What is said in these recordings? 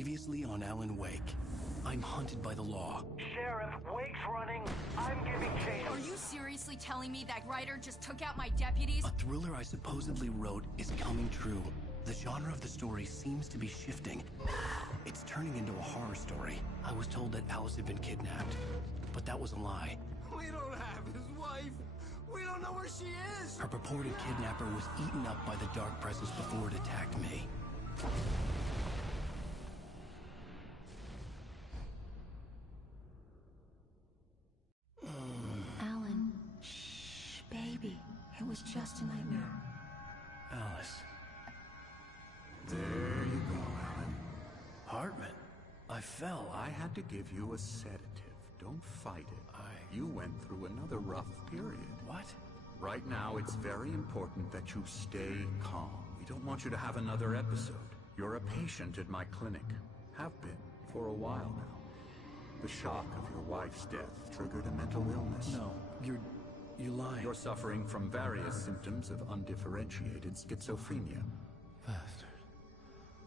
Previously on Alan Wake. I'm hunted by the law. Sheriff, Wake's running. I'm giving chase. Are you seriously telling me that writer just took out my deputies? A thriller I supposedly wrote is coming true. The genre of the story seems to be shifting. It's turning into a horror story. I was told that Alice had been kidnapped, but that was a lie. We don't have his wife. We don't know where she is. Her purported kidnapper was eaten up by the dark presence before it attacked me. Alan, shh, baby. It was just a nightmare. Alice. There you go, Alan. Hartman. I fell. I had to give you a sedative. Don't fight it. You went through another rough period. What? Right now, it's very important that you stay calm. We don't want you to have another episode. You're a patient at my clinic. Have been for a while now. The shock of your wife's death triggered a mental illness. No, you're lying. You're suffering from various symptoms of undifferentiated schizophrenia. Bastard.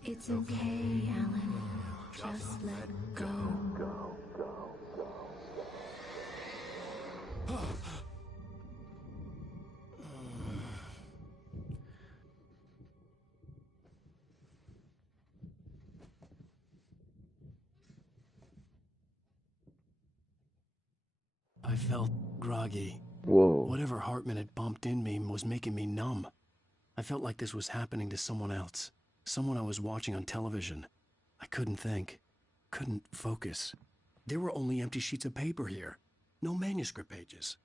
It's okay, Alan. Just let go. I felt groggy. Whoa. Whatever Hartman had bumped in me was making me numb. I felt like this was happening to someone else. Someone I was watching on television. I couldn't think. Couldn't focus. There were only empty sheets of paper here. No manuscript pages.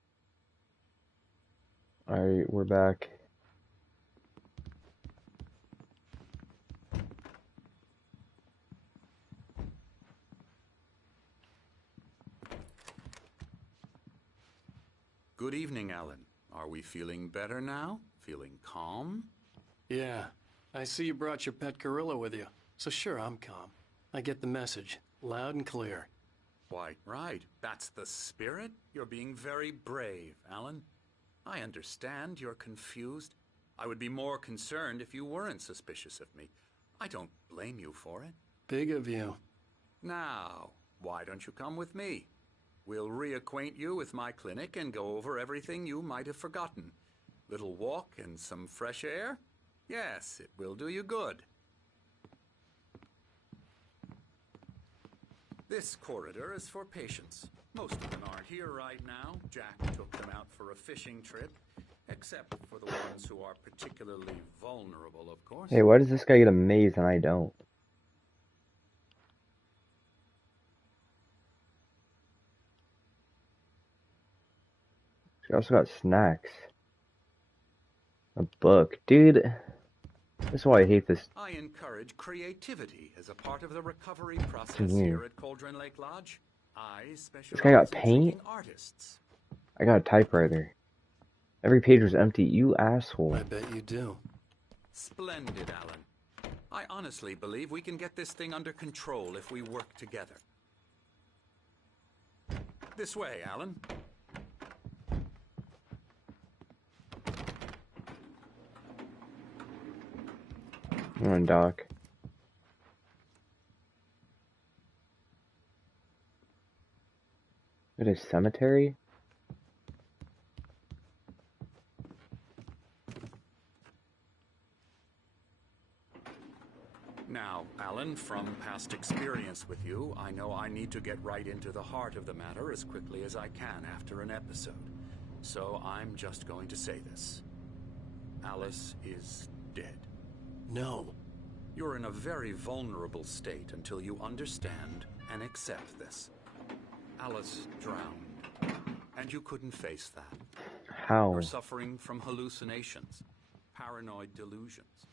Alright, we're back. Good evening, Alan. Are we feeling better now? Feeling calm? Yeah, I see you brought your pet gorilla with you. So sure, I'm calm. I get the message, loud and clear. Why, right. That's the spirit. You're being very brave, Alan. I understand you're confused. I would be more concerned if you weren't suspicious of me. I don't blame you for it. Big of you. Now, why don't you come with me? We'll reacquaint you with my clinic and go over everything you might have forgotten. Little walk and some fresh air? Yes, it will do you good. This corridor is for patients. Most of them aren't here right now. Jack took them out for a fishing trip. Except for the ones who are particularly vulnerable, of course. Hey, why does this guy get a maze and I don't? She also got snacks. A book. Dude, that's why I hate this. I encourage creativity as a part of the recovery process Here. here at Cauldron Lake Lodge. I specialize guy got in paint? training artists. I got a typewriter. Every page was empty, you asshole. I bet you do. Splendid, Alan. I honestly believe we can get this thing under control if we work together. This way, Alan. Come on, Doc. It is cemetery? Now, Alan, from past experience with you, I know I need to get right into the heart of the matter as quickly as I can after an episode. So I'm just going to say this. Alice is dead. No. You're in a very vulnerable state until you understand and accept this. Alice drowned, and you couldn't face that. How? You're suffering from hallucinations, paranoid delusions,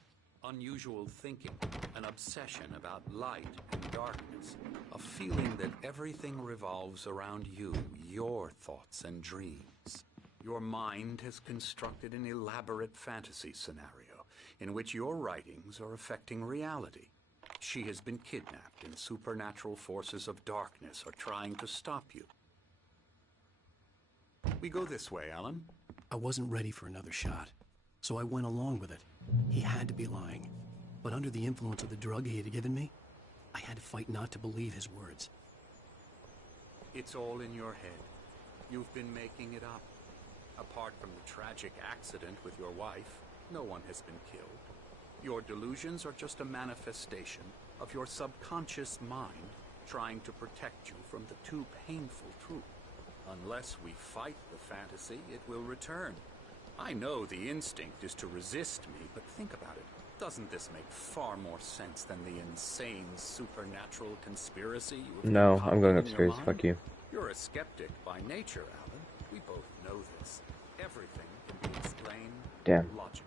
unusual thinking, an obsession about light and darkness, a feeling that everything revolves around you, your thoughts and dreams. Your mind has constructed an elaborate fantasy scenario in which your writings are affecting reality. She has been kidnapped, and supernatural forces of darkness are trying to stop you. We go this way, Alan. I wasn't ready for another shot, so I went along with it. He had to be lying. But under the influence of the drug he had given me, I had to fight not to believe his words. It's all in your head. You've been making it up. Apart from the tragic accident with your wife, no one has been killed. Your delusions are just a manifestation of your subconscious mind trying to protect you from the too painful truth. Unless we fight the fantasy, it will return. I know the instinct is to resist me, but think about it. Doesn't this make far more sense than the insane supernatural conspiracy you have No, I'm concocted going in your upstairs. mind? Fuck you. You're a skeptic by nature, Alan. We both know this. Everything can be explained Damn. logically.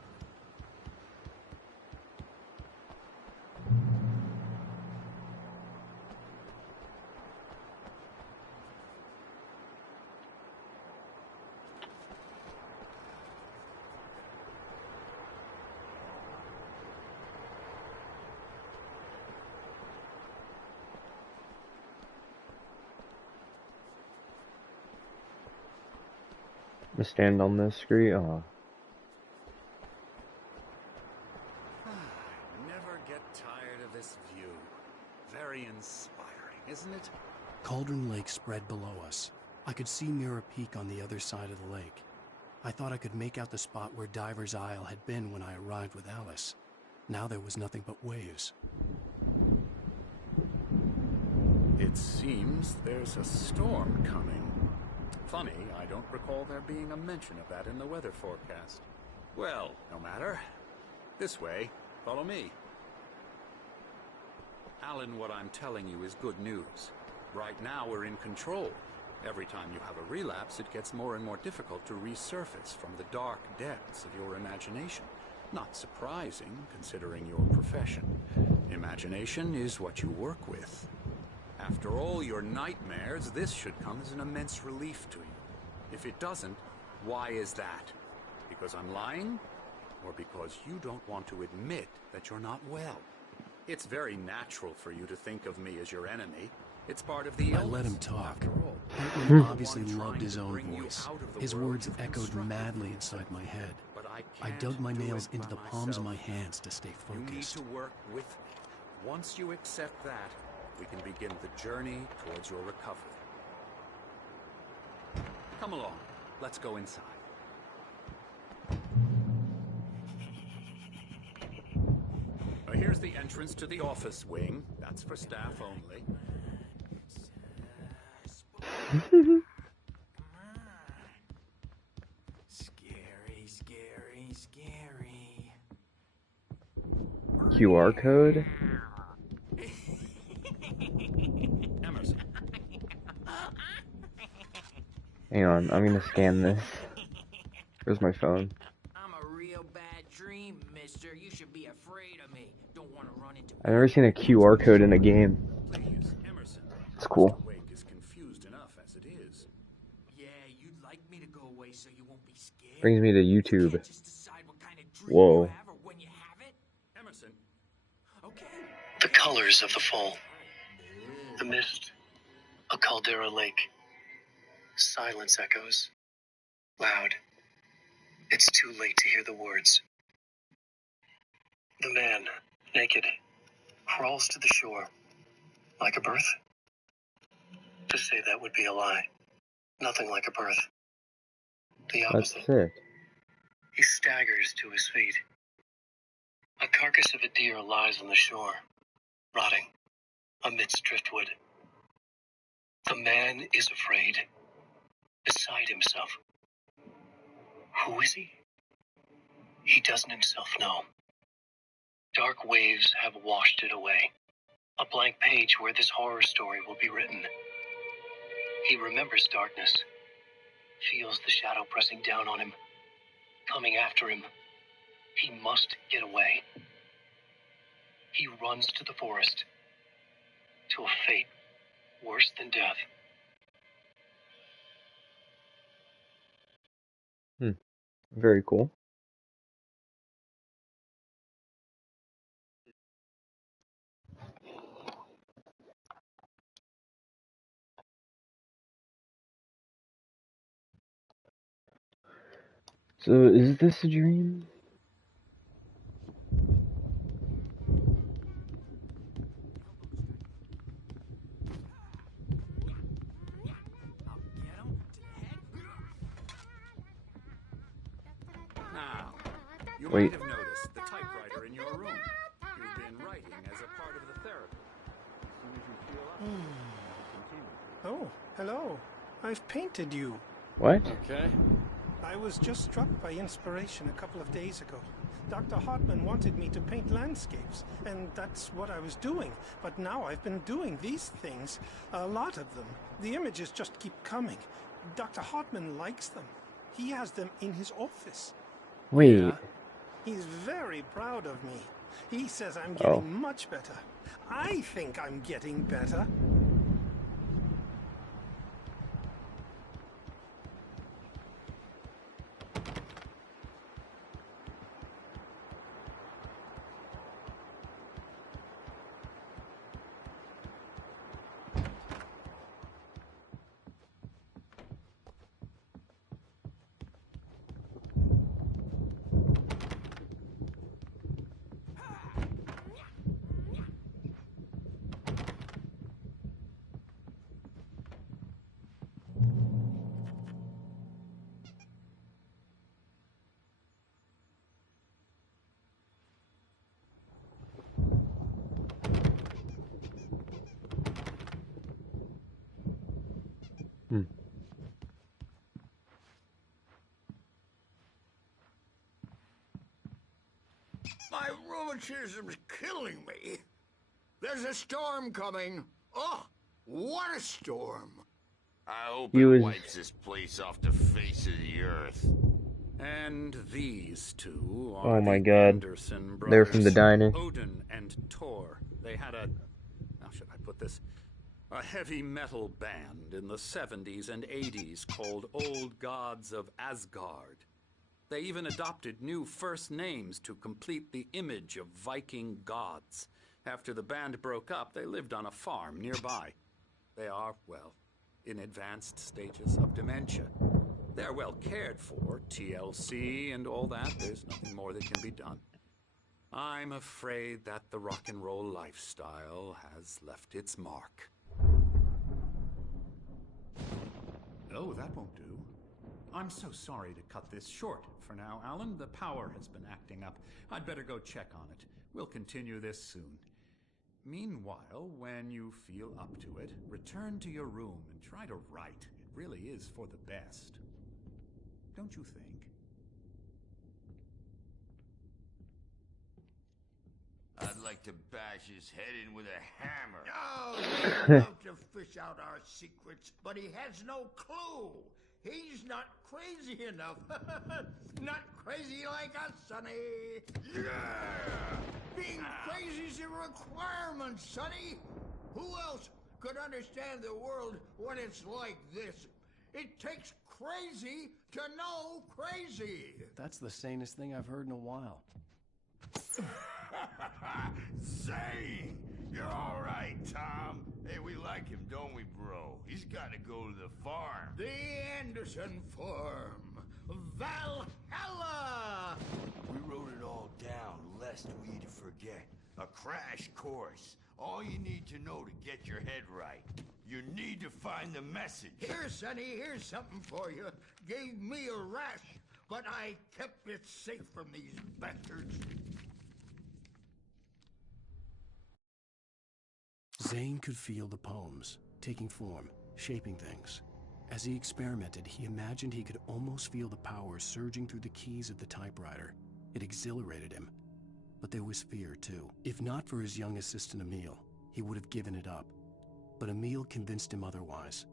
I'm gonna stand on this screen. Oh. Never get tired of this view. Very inspiring, isn't it? Cauldron Lake spread below us. I could see Mirror Peak on the other side of the lake. I thought I could make out the spot where Diver's Isle had been when I arrived with Alice. Now there was nothing but waves. It seems there's a storm coming. Funny, I don't recall there being a mention of that in the weather forecast. Well, no matter. This way. Follow me. Alan, what I'm telling you is good news. Right now we're in control. Every time you have a relapse, it gets more and more difficult to resurface from the dark depths of your imagination. Not surprising, considering your profession. Imagination is what you work with. After all your nightmares, this should come as an immense relief to you. If it doesn't, why is that? Because I'm lying? Or because you don't want to admit that you're not well? It's very natural for you to think of me as your enemy. It's part of the I illness, let him talk. after all. Bateman obviously One loved trying his to own bring you voice. out of the His world words you've echoed constructed. madly inside my head. But I can't dug my do nails it into by the palms of my myself. hands to stay You need focused. to work with me. Once you accept that, we can begin the journey towards your recovery. Come along. Let's go inside. Here's the entrance to the office wing. That's for staff only. Scary, scary, scary. QR code? Emerson. Hang on, I'm gonna scan this. Where's my phone? I'm a real bad dream, mister. You should be afraid of me. Don't want to run into I've never seen a QR code in a game. Please, Emerson. It's cool. Mr. Wake is confused enough as it is. Yeah, you'd like me to go away so you won't be scared. Brings me to You YouTube. can't just decide what kind of dream Whoa. you have or when you have it. Emerson. Okay. The colors of the fall. The mist. A caldera lake. Silence echoes. Loud. It's too late to hear the words. The man, naked, crawls to the shore. Like a birth? To say that would be a lie. Nothing like a birth. The That's opposite. sick. He staggers to his feet. A carcass of a deer lies on the shore, rotting amidst driftwood. The man is afraid, beside himself. Who is he? He doesn't himself know. Dark waves have washed it away. A blank page where this horror story will be written. He remembers darkness, feels the shadow pressing down on him, coming after him. He must get away. He runs to the forest, to a fate worse than death. Very cool. So, is this a dream? You Wait. might have noticed the typewriter in your room. You've been writing as a part of the therapy. As soon as you feel up, continue. Oh, hello. I've painted you. What? Okay. I was just struck by inspiration a couple of days ago. Dr. Hartman wanted me to paint landscapes, and that's what I was doing. But now I've been doing these things, a lot of them. The images just keep coming. Dr. Hartman likes them. He has them in his office. Wait. Yeah. He's very proud of me. He says I'm getting much better. I think I'm getting better. My rheumatism's killing me. There's a storm coming. Oh, what a storm. I hope He it was- wipes this place off the face of the earth. And these two are Oh my the God. Anderson brothers. They're from the diner. Odin and Tor. They had a, how should I put this? A heavy metal band in the 70s and 80s called Old Gods of Asgard. They even adopted new first names to complete the image of Viking gods. After the band broke up, they lived on a farm nearby. They are, well, in advanced stages of dementia. They're well cared for, TLC and all that. There's nothing more that can be done. I'm afraid that the rock and roll lifestyle has left its mark. Oh, that won't do. I'm so sorry to cut this short for now, Alan. The power has been acting up. I'd better go check on it. We'll continue this soon. Meanwhile, when you feel up to it, return to your room and try to write. It really is for the best. Don't you think? I'd like to bash his head in with a hammer. Oh, he'd love to fish out our secrets, but he has no clue. He's not crazy enough. Not crazy like us, Sonny. Yeah! Being crazy's a requirement, Sonny. Who else could understand the world when it's like this? It takes crazy to know crazy. That's the sanest thing I've heard in a while. Zane! You're all right, Tom. Hey, we like him, don't we, bro? He's got to go to the farm. The Anderson Farm. Valhalla! We wrote it all down, lest we forget. A crash course. All you need to know to get your head right. You need to find the message. Here, Sonny, here's something for you. Gave me a rash, but I kept it safe from these bastards. Zane could feel the poems, taking form, shaping things. As he experimented, he imagined he could almost feel the power surging through the keys of the typewriter. It exhilarated him. But there was fear, too. If not for his young assistant Emil, he would have given it up. But Emil convinced him otherwise.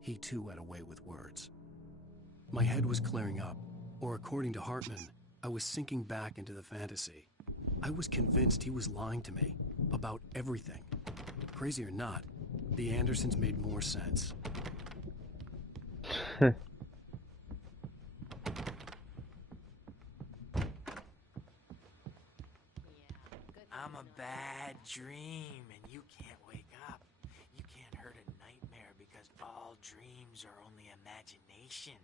He too had a way with words. My head was clearing up, or according to Hartman, I was sinking back into the fantasy. I was convinced he was lying to me about everything. Crazy or not, the Andersons made more sense. I'm a bad dream, and you can't wake up. You can't hurt a nightmare because all dreams are only imagination.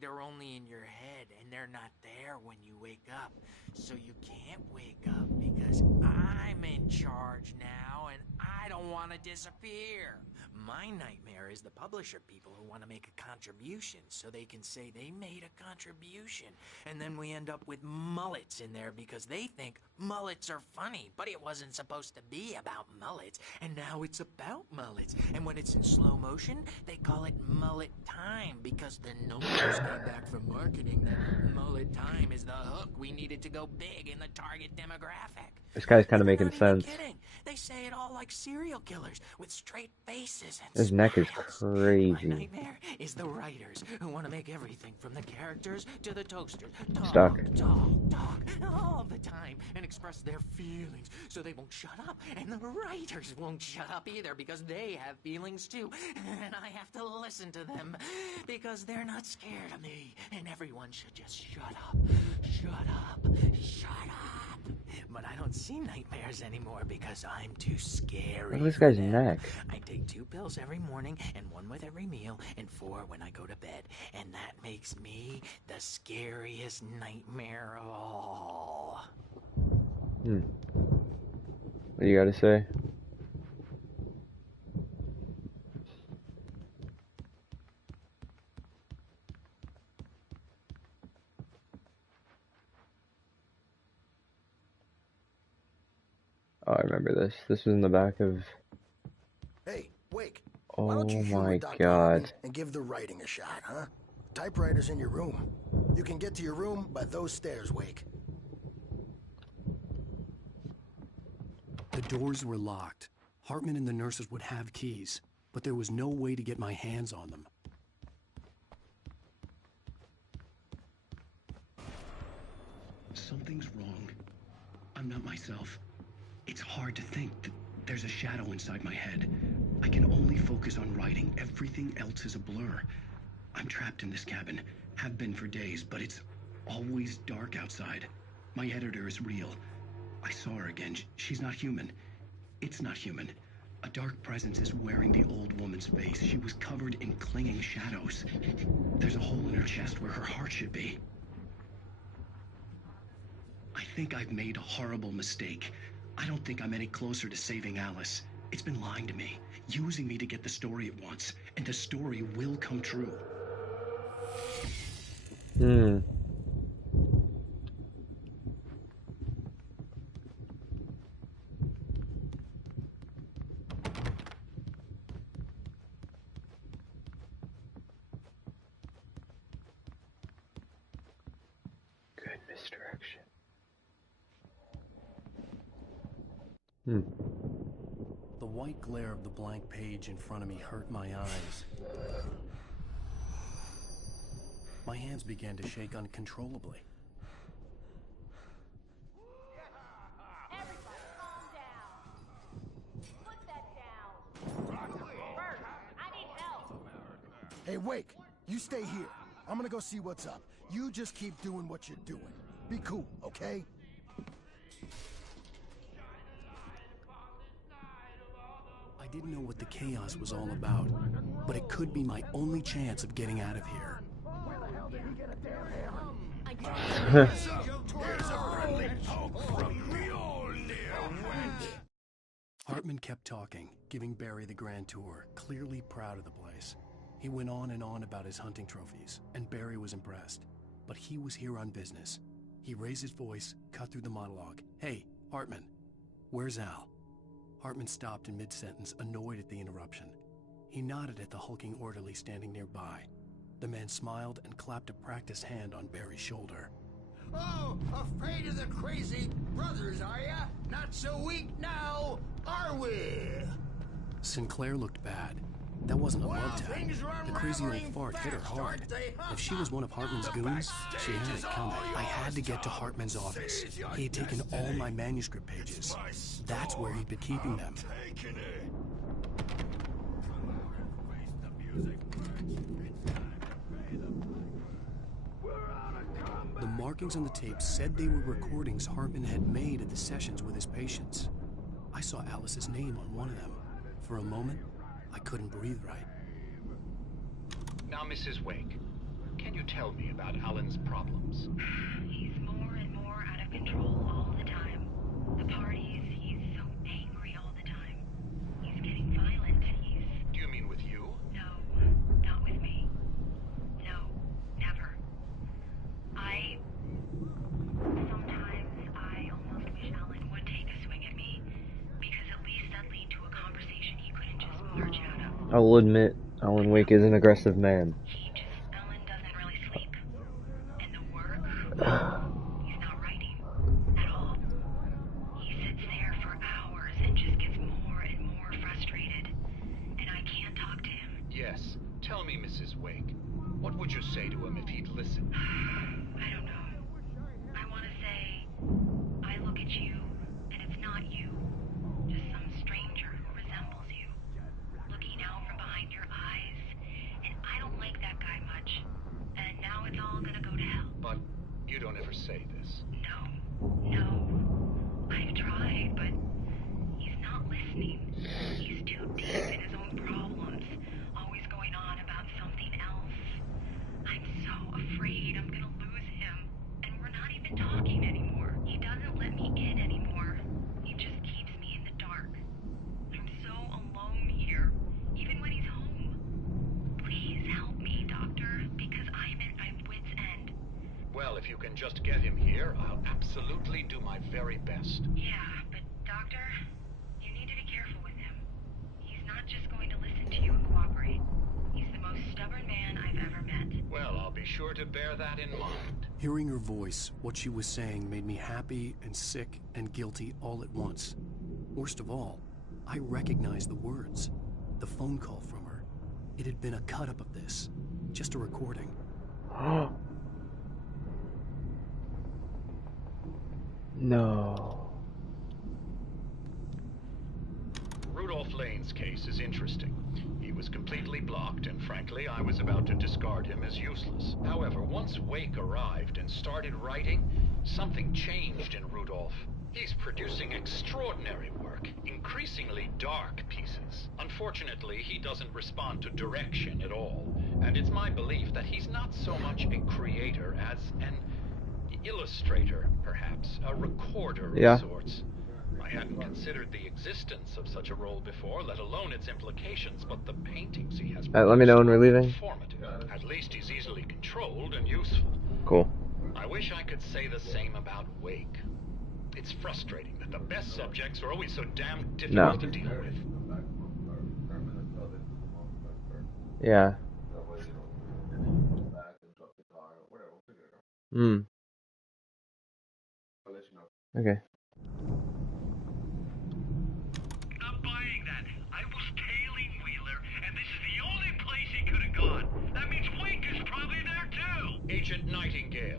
They're only in your head, and they're not there. there when you wake up. So you can't wake up because I'm in charge now and I don't want to disappear. My nightmare is the publisher people who want to make a contribution so they can say they made a contribution. And then we end up with mullets in there because they think mullets are funny. But it wasn't supposed to be about mullets. And now it's about mullets. And when it's in slow motion, they call it mullet time because the numbers came back from marketing that mullet time is the hook we needed to go big in the target demographic. This guy's kind of making sense. Kidding. They say it all like serial killers with straight faces and His neck is smiles. crazy. My nightmare is the writers who want to make everything from the characters to the toasters Stuck. talk all the time and express their feelings so they won't shut up, and the writers won't shut up either because they have feelings too, and I have to listen to them because they're not scared of me, and everyone should just shut up. But I don't see nightmares anymore because I'm too scary. Look at this guy's neck. I take 2 pills every morning and 1 with every meal and 4 when I go to bed. And that makes me the scariest nightmare of all. What do you gotta say? Oh, I remember this. This was in the back of... Hey, Wake. Oh Why don't you humor my Dr. god. Hartman and give the writing a shot, huh? Typewriter's in your room. You can get to your room by those stairs, Wake. The doors were locked. Hartman and the nurses would have keys, but there was no way to get my hands on them. Something's wrong. I'm not myself. It's hard to think that there's a shadow inside my head. I can only focus on writing. Everything else is a blur. I'm trapped in this cabin. Have been for days, but it's always dark outside. My editor is real. I saw her again. She's not human. It's not human. A dark presence is wearing the old woman's face. She was covered in clinging shadows. There's a hole in her chest where her heart should be. I think I've made a horrible mistake. I don't think I'm any closer to saving Alice. It's been lying to me, using me to get the story it wants, and the story will come true. Good misdirection. The white glare of the blank page in front of me hurt my eyes. My hands began to shake uncontrollably. Everybody calm down. Put that down. Bert, I need help. Hey, Wake, you stay here. I'm gonna go see what's up. You just keep doing what you're doing. Be cool, okay? I didn't know what the chaos was all about, but it could be my only chance of getting out of here. Where the hell did he get a damn hammer? Hartman kept talking, giving Barry the grand tour, clearly proud of the place. He went on and on about his hunting trophies, and Barry was impressed. But he was here on business. He raised his voice, cut through the monologue. Hey, Hartman, where's Al? Hartman stopped in mid-sentence, annoyed at the interruption. He nodded at the hulking orderly standing nearby. The man smiled and clapped a practiced hand on Barry's shoulder. Oh, afraid of the crazy brothers, are ya? Not so weak now, are we? Sinclair looked bad. That wasn't a love tap. The crazy old fart hit her hard. If she was one of Hartman's goons, she had it coming. I had to get to Hartman's office. He had taken all my manuscript pages. That's where he'd been keeping them. The markings on the tape said they were recordings Hartman had made at the sessions with his patients. I saw Alice's name on one of them. For a moment, I couldn't breathe right. Now, Mrs. Wake, can you tell me about Alan's problems? I will admit, Alan Wake is an aggressive man. Alan doesn't really sleep. And the work, he's not writing at all. He sits there for hours and just gets more and more frustrated. And I can't talk to him. Yes. Tell me, Mrs. Wake. What would you say to him if he'd listen? I don't know. I want to say, I look at you, and it's not you. Just some stranger who resembles you. Looking out from behind your eyes. And I don't like that guy much. And now it's all gonna go to hell. But you don't ever say this. No. I've tried, but he's not listening. He's too deep in his own problems. Always going on about something else. I'm so afraid I'm gonna lose him. And we're not even talking anymore. He doesn't let me in anymore. He just keeps me in the dark. I'm so alone here, even when he's home. Please help me, Doctor, because I'm at my wit's end. Well, if you can just get him here, I'll absolutely do my very best. Yeah, but Doctor, you need to be careful with him. He's not just going to listen to you and cooperate. He's the most stubborn man I've ever met. Well, I'll be sure to bear that in mind. Hearing her voice, what she was saying made me happy and sick and guilty all at once. Worst of all, I recognized the words. The phone call from her. It had been a cut-up of this. Just a recording. No. Rudolph Lane's case is interesting. He was completely blocked, and frankly, I was about to discard him as useless. However, once Wake arrived and started writing, something changed in Rudolph. He's producing extraordinary work, increasingly dark pieces. Unfortunately, he doesn't respond to direction at all, and it's my belief that he's not so much a creator as an illustrator, perhaps, a recorder of sorts. I hadn't considered the existence of such a role before, let alone its implications, but the paintings he has Let me know when we're leaving. informative. At least he's easily controlled and useful. Cool. I wish I could say the same about Wake. It's frustrating that the best subjects are always so damn difficult to deal with. Yeah. Okay. Not buying that. I was tailing Wheeler, and this is the only place he could have gone. That means Wake is probably there too. Agent Nightingale,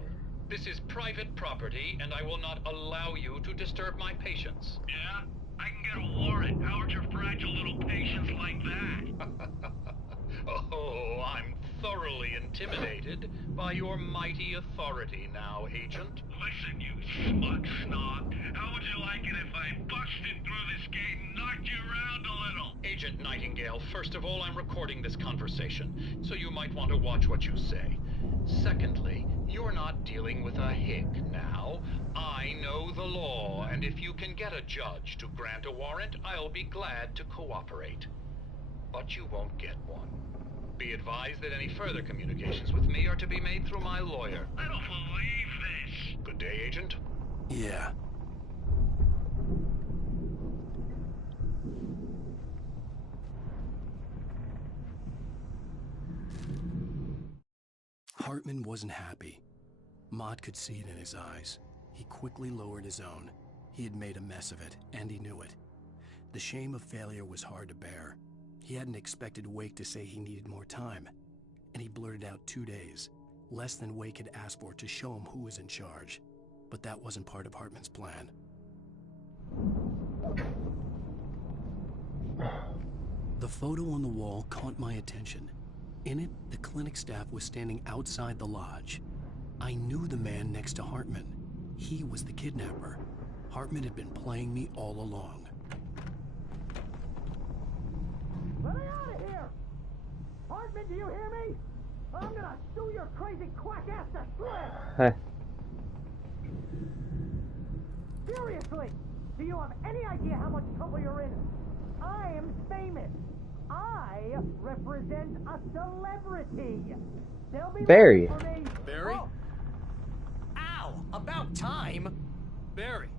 this is private property, and I will not allow you to disturb my patients. Yeah? I can get a warrant. How'd your fragile little patients like that? Oh, I'm thoroughly intimidated by your mighty authority now, Agent. Listen, you smug snob. How would you like it if I busted through this gate and knocked you around a little? Agent Nightingale, first of all, I'm recording this conversation, so you might want to watch what you say. Secondly, you're not dealing with a hick now. I know the law, and if you can get a judge to grant a warrant, I'll be glad to cooperate. But you won't get one. Be advised that any further communications with me are to be made through my lawyer. I don't believe this. Good day, Agent. Yeah. Hartman wasn't happy. Mott could see it in his eyes. He quickly lowered his own. He had made a mess of it, and he knew it. The shame of failure was hard to bear. He hadn't expected Wake to say he needed more time, and he blurted out 2 days, less than Wake had asked for to show him who was in charge. But that wasn't part of Hartman's plan. The photo on the wall caught my attention. In it, the clinic staff was standing outside the lodge. I knew the man next to Hartman. He was the kidnapper. Hartman had been playing me all along. Let me out of here! Hartman, do you hear me? I'm gonna sue your crazy quack ass to shreds! Seriously, do you have any idea how much trouble you're in? I am famous. I represent a celebrity. They'll be Barry. looking for me. Barry? Oh. Ow! About time! Barry.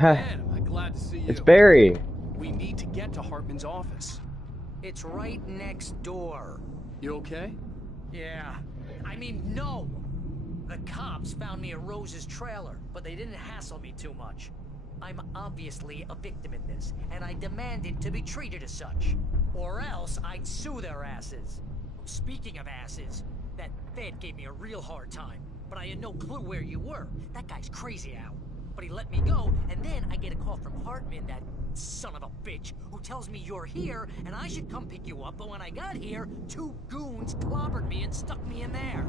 Man, am I glad to see you. It's Barry. We need to get to Hartman's office. It's right next door. You okay? Yeah. I mean, no! The cops found me at Rose's trailer, but they didn't hassle me too much. I'm obviously a victim in this, and I demanded to be treated as such. Or else I'd sue their asses. Speaking of asses, that Fed gave me a real hard time, but I had no clue where you were. That guy's crazy, Al. But he let me go, and then I get a call from Hartman, that son of a bitch, who tells me you're here, and I should come pick you up, but when I got here, 2 goons clobbered me and stuck me in there.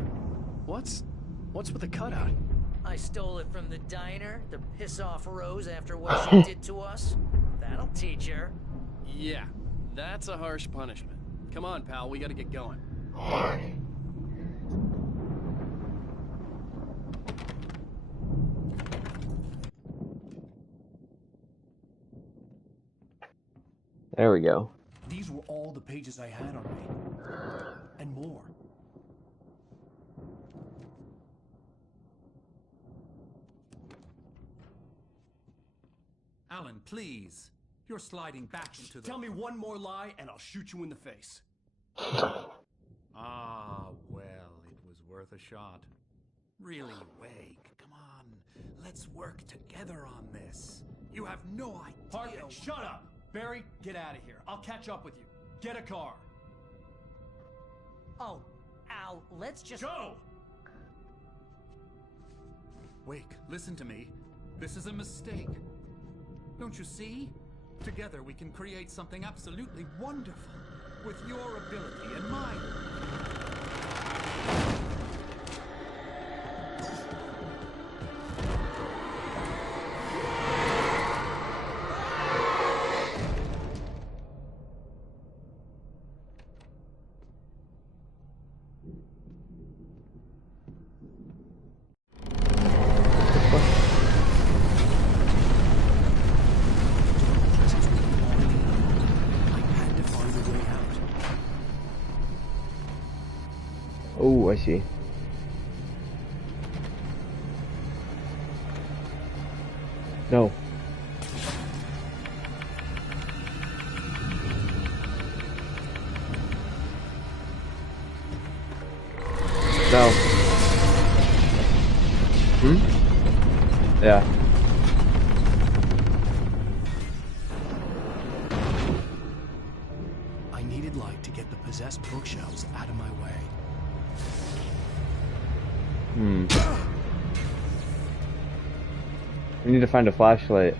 What's with the cutout? I stole it from the diner to piss off Rose after what she did to us. That'll teach her. Yeah, that's a harsh punishment. Come on, pal, we gotta get going. There we go. These were all the pages I had on me. And more. Alan, please. You're sliding back into the... Tell me one more lie and I'll shoot you in the face. Ah, well, it was worth a shot. Really, Wake, come on. Let's work together on this. You have no idea... Hartman, shut up! Barry, get out of here. I'll catch up with you. Get a car. Oh, Al, let's just... Go! Wake, listen to me. This is a mistake. Don't you see? Together we can create something absolutely wonderful. With your ability and mine. Oh, I see. No. No. Yeah. I needed light to get the possessed bookshelves out of my way. We need to find a flashlight.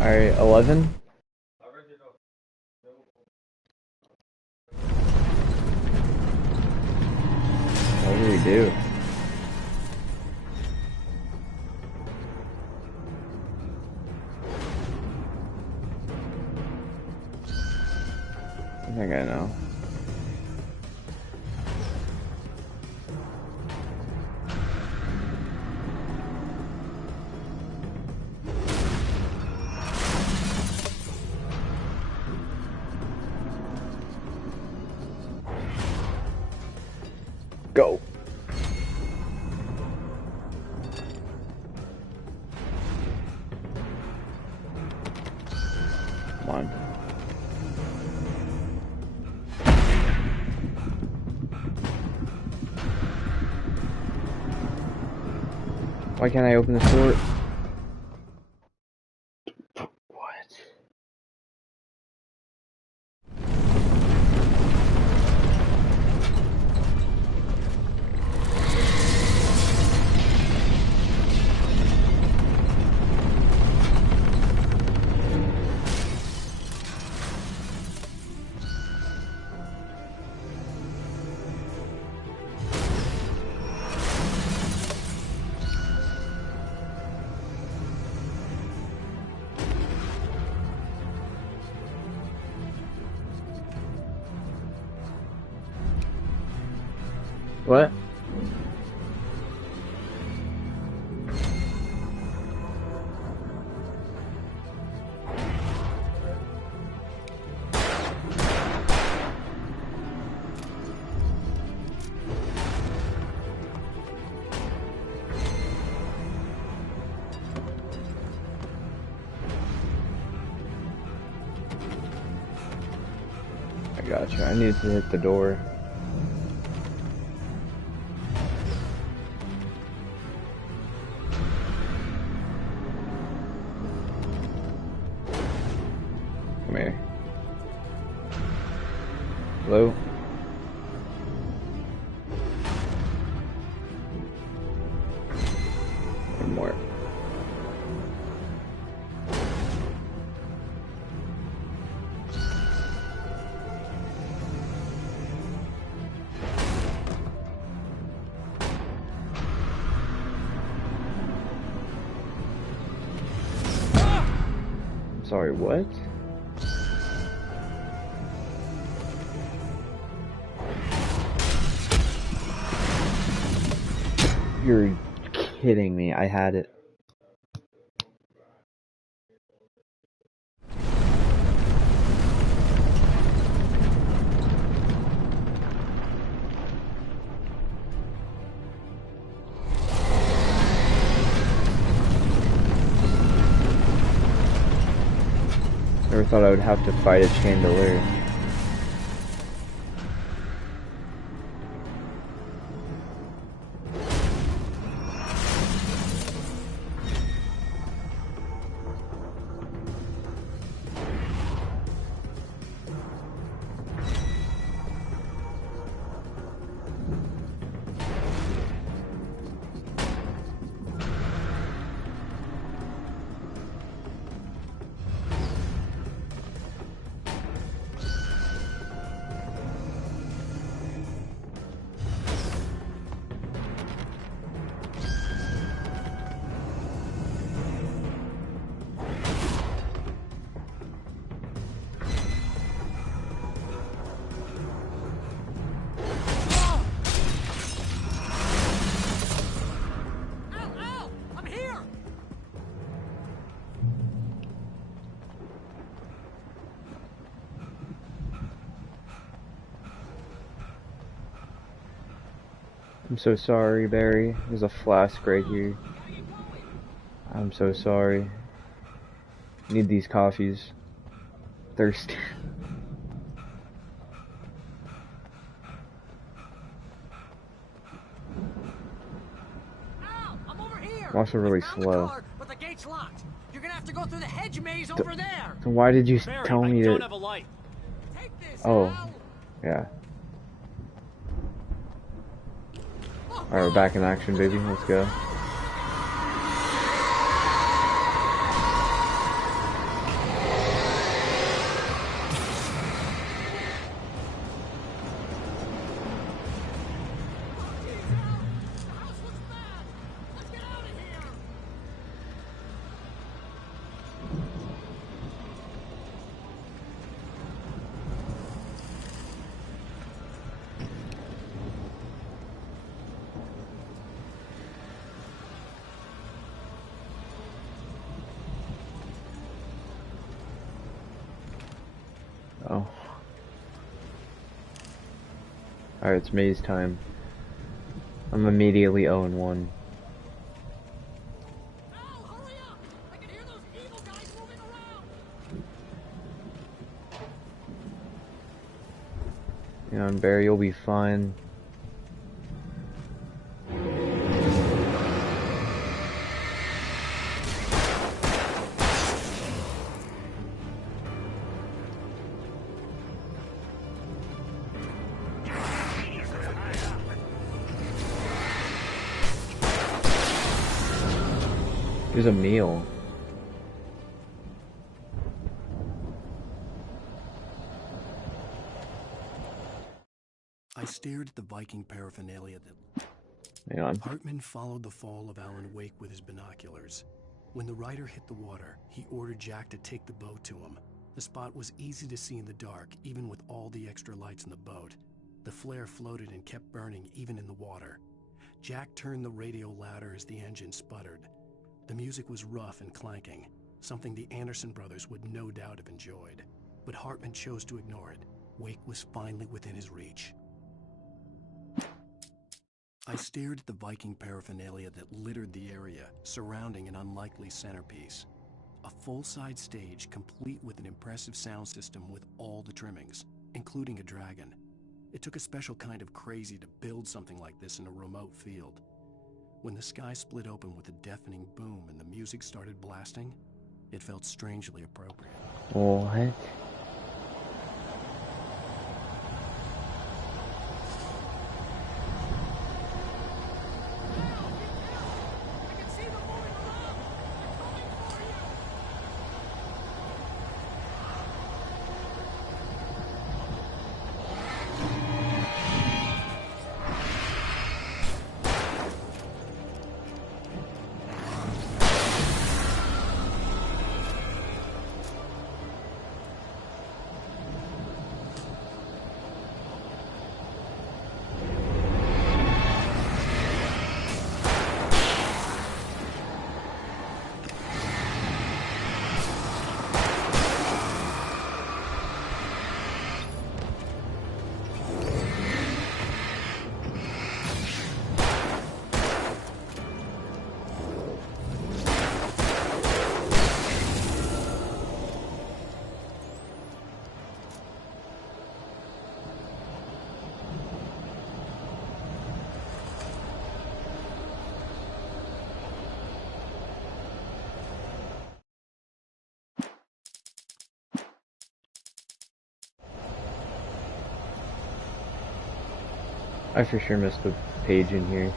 Alright, 11. We do. I think I know. Go. Come on. Why can't I open this door? What? What? I gotcha. I need to hit the door. Come here. Hello? One more. I'm sorry, what? You're kidding me. I had it. Never thought I would have to fight a chandelier. I'm so sorry, Barry. There's a flask right here. I'm so sorry. Need these coffees. Thirsty. I'm over here. I'm also really slow. Car, but the gate's locked. You're gonna have to go through the hedge maze over there. So why did you Barry, tell me I don't to... have a light. Take this, Oh, Al. yeah. Alright, we're back in action, baby. Let's go. Oh. Alright, it's May's time. I'm immediately 0-1. Yeah, and Barry, you'll be fine. Here's a meal. I stared at the Viking paraphernalia that... Hang on. Hartman followed the fall of Alan Wake with his binoculars. When the rider hit the water, he ordered Jack to take the boat to him. The spot was easy to see in the dark, even with all the extra lights in the boat. The flare floated and kept burning, even in the water. Jack turned the radio louder as the engine sputtered. The music was rough and clanking, something the Anderson brothers would no doubt have enjoyed. But Hartman chose to ignore it. Wake was finally within his reach. I stared at the Viking paraphernalia that littered the area, surrounding an unlikely centerpiece. A full-size stage complete with an impressive sound system with all the trimmings, including a dragon. It took a special kind of crazy to build something like this in a remote field. When the sky split open with a deafening boom and the music started blasting, it felt strangely appropriate. What? I for sure missed a page in here.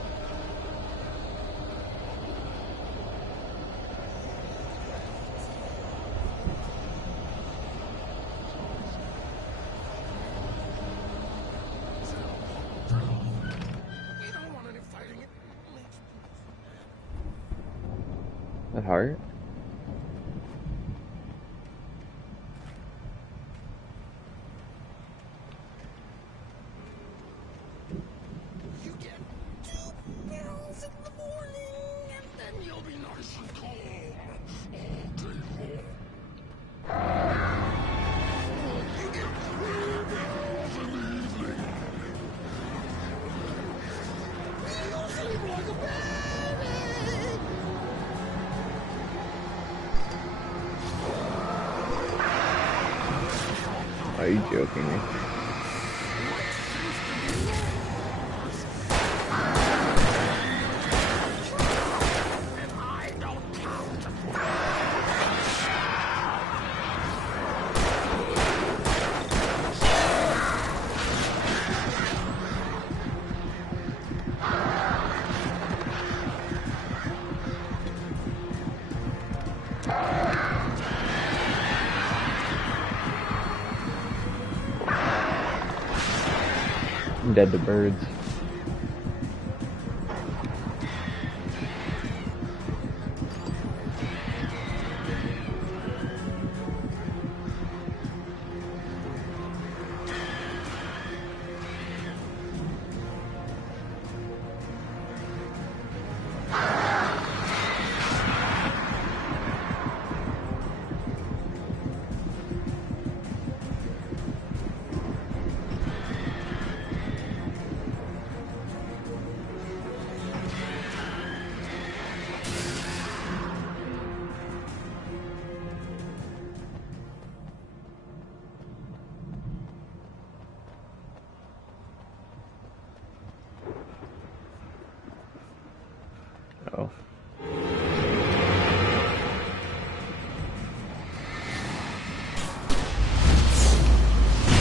That heart? Are you joking me? I'm dead to birds.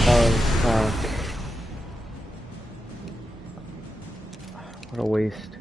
Oh, fuck. What a waste.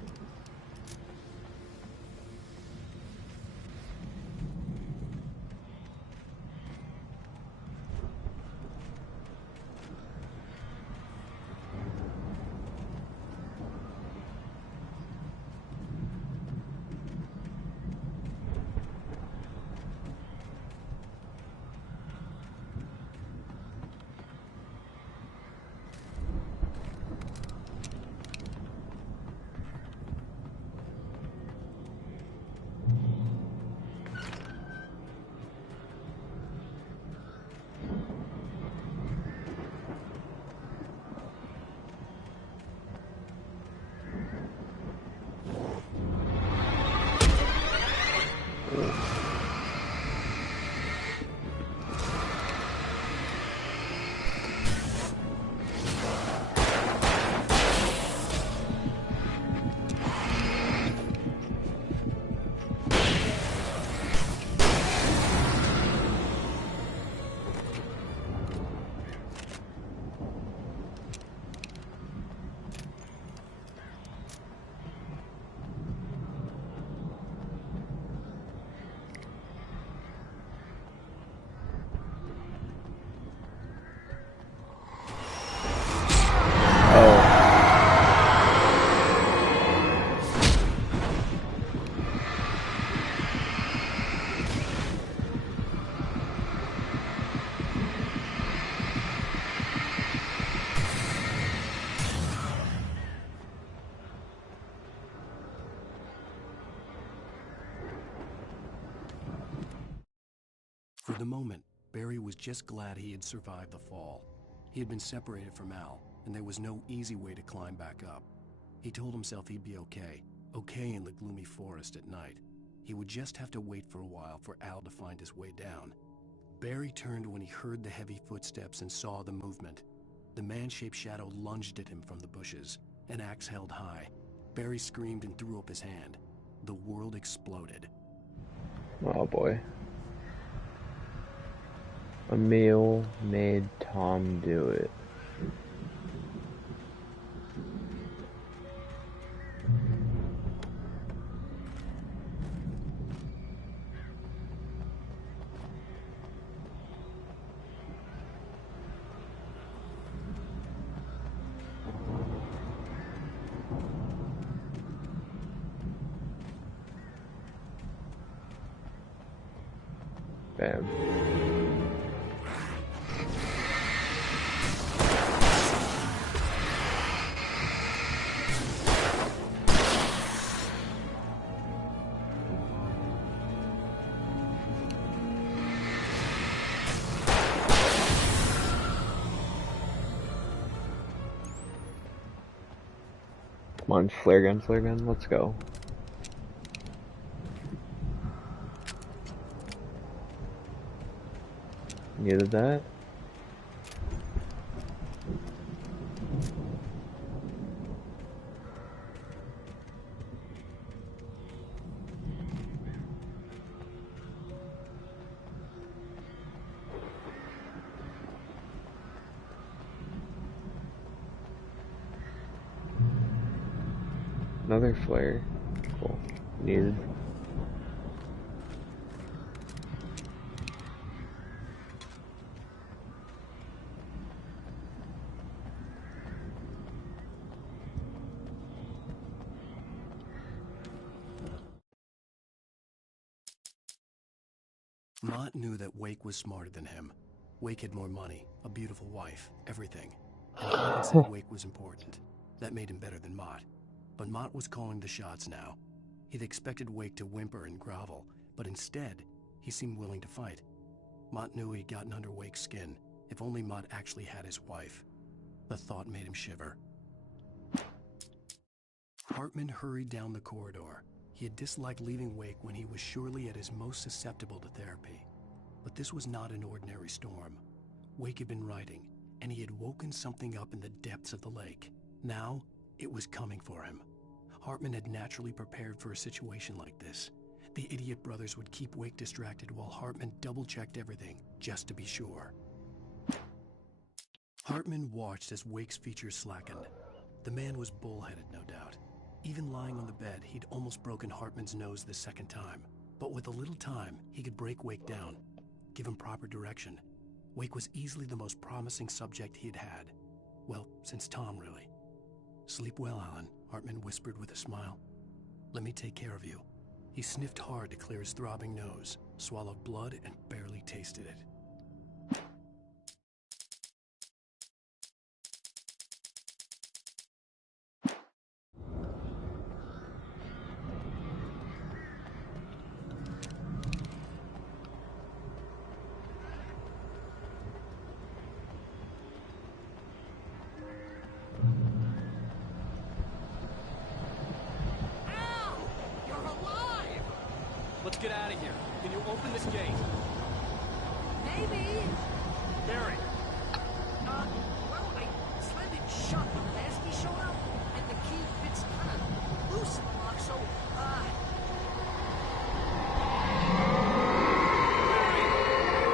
For the moment, Barry was just glad he had survived the fall. He had been separated from Al, and there was no easy way to climb back up. He told himself he'd be okay in the gloomy forest at night. He would just have to wait for a while for Al to find his way down. Barry turned when he heard the heavy footsteps and saw the movement. The man-shaped shadow lunged at him from the bushes, an axe held high. Barry screamed and threw up his hand. The world exploded. Oh boy. Emil made Tom do it. Bam. Come on, flare gun, let's go. Needed that. Another flare. Cool. Needed. Mott knew that Wake was smarter than him. Wake had more money, a beautiful wife, everything. And Hartman said Wake was important. That made him better than Mott. But Mott was calling the shots now. He'd expected Wake to whimper and grovel, but instead, he seemed willing to fight. Mott knew he'd gotten under Wake's skin, if only Mott actually had his wife. The thought made him shiver. Hartman hurried down the corridor. He had disliked leaving Wake when he was surely at his most susceptible to therapy. But this was not an ordinary storm. Wake had been writing, and he had woken something up in the depths of the lake. Now, it was coming for him. Hartman had naturally prepared for a situation like this. The idiot brothers would keep Wake distracted while Hartman double-checked everything, just to be sure. Hartman watched as Wake's features slackened. The man was bullheaded, no doubt. Even lying on the bed, he'd almost broken Hartman's nose the second time. But with a little time, he could break Wake down, give him proper direction. Wake was easily the most promising subject he'd had. Well, since Tom, really. "Sleep well, Alan," Hartman whispered with a smile. "Let me take care of you." He sniffed hard to clear his throbbing nose, swallowed blood, and barely tasted it. Let's get out of here. Can you open this gate? Maybe. Barry. Well, I slammed it shut when Lasky showed up, and the key fits kind of loose in the lock, so,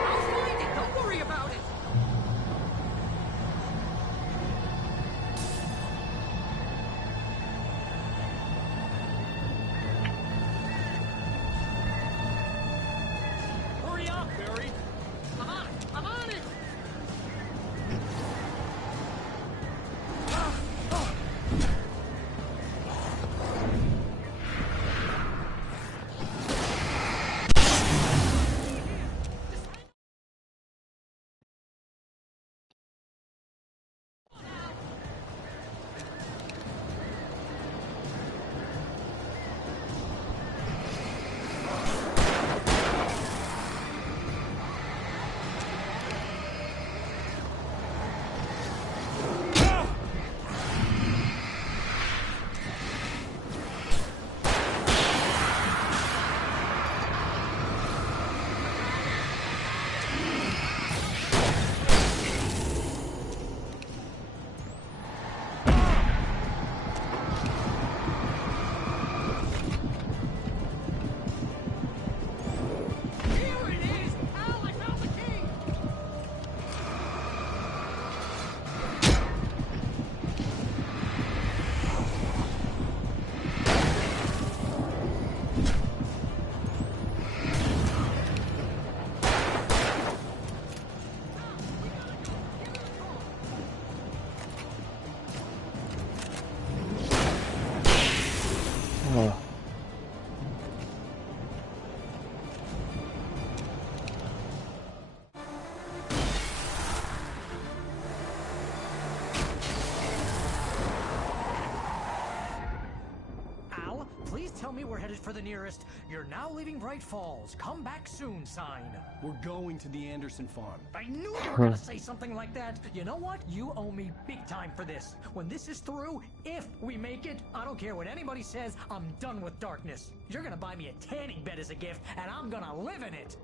I'll find it. Don't worry about it. Hurry up, Barry. I'm on it. I'm on it. Oh. Al, please tell me we're headed for the nearest "You're now leaving Bright Falls. Come back soon" sign. We're going to the Anderson farm. I knew you were gonna say something like that. You know what? You owe me big time for this. When this is through, if we make it, I don't care what anybody says, I'm done with darkness. You're gonna buy me a tanning bed as a gift, and I'm gonna live in it.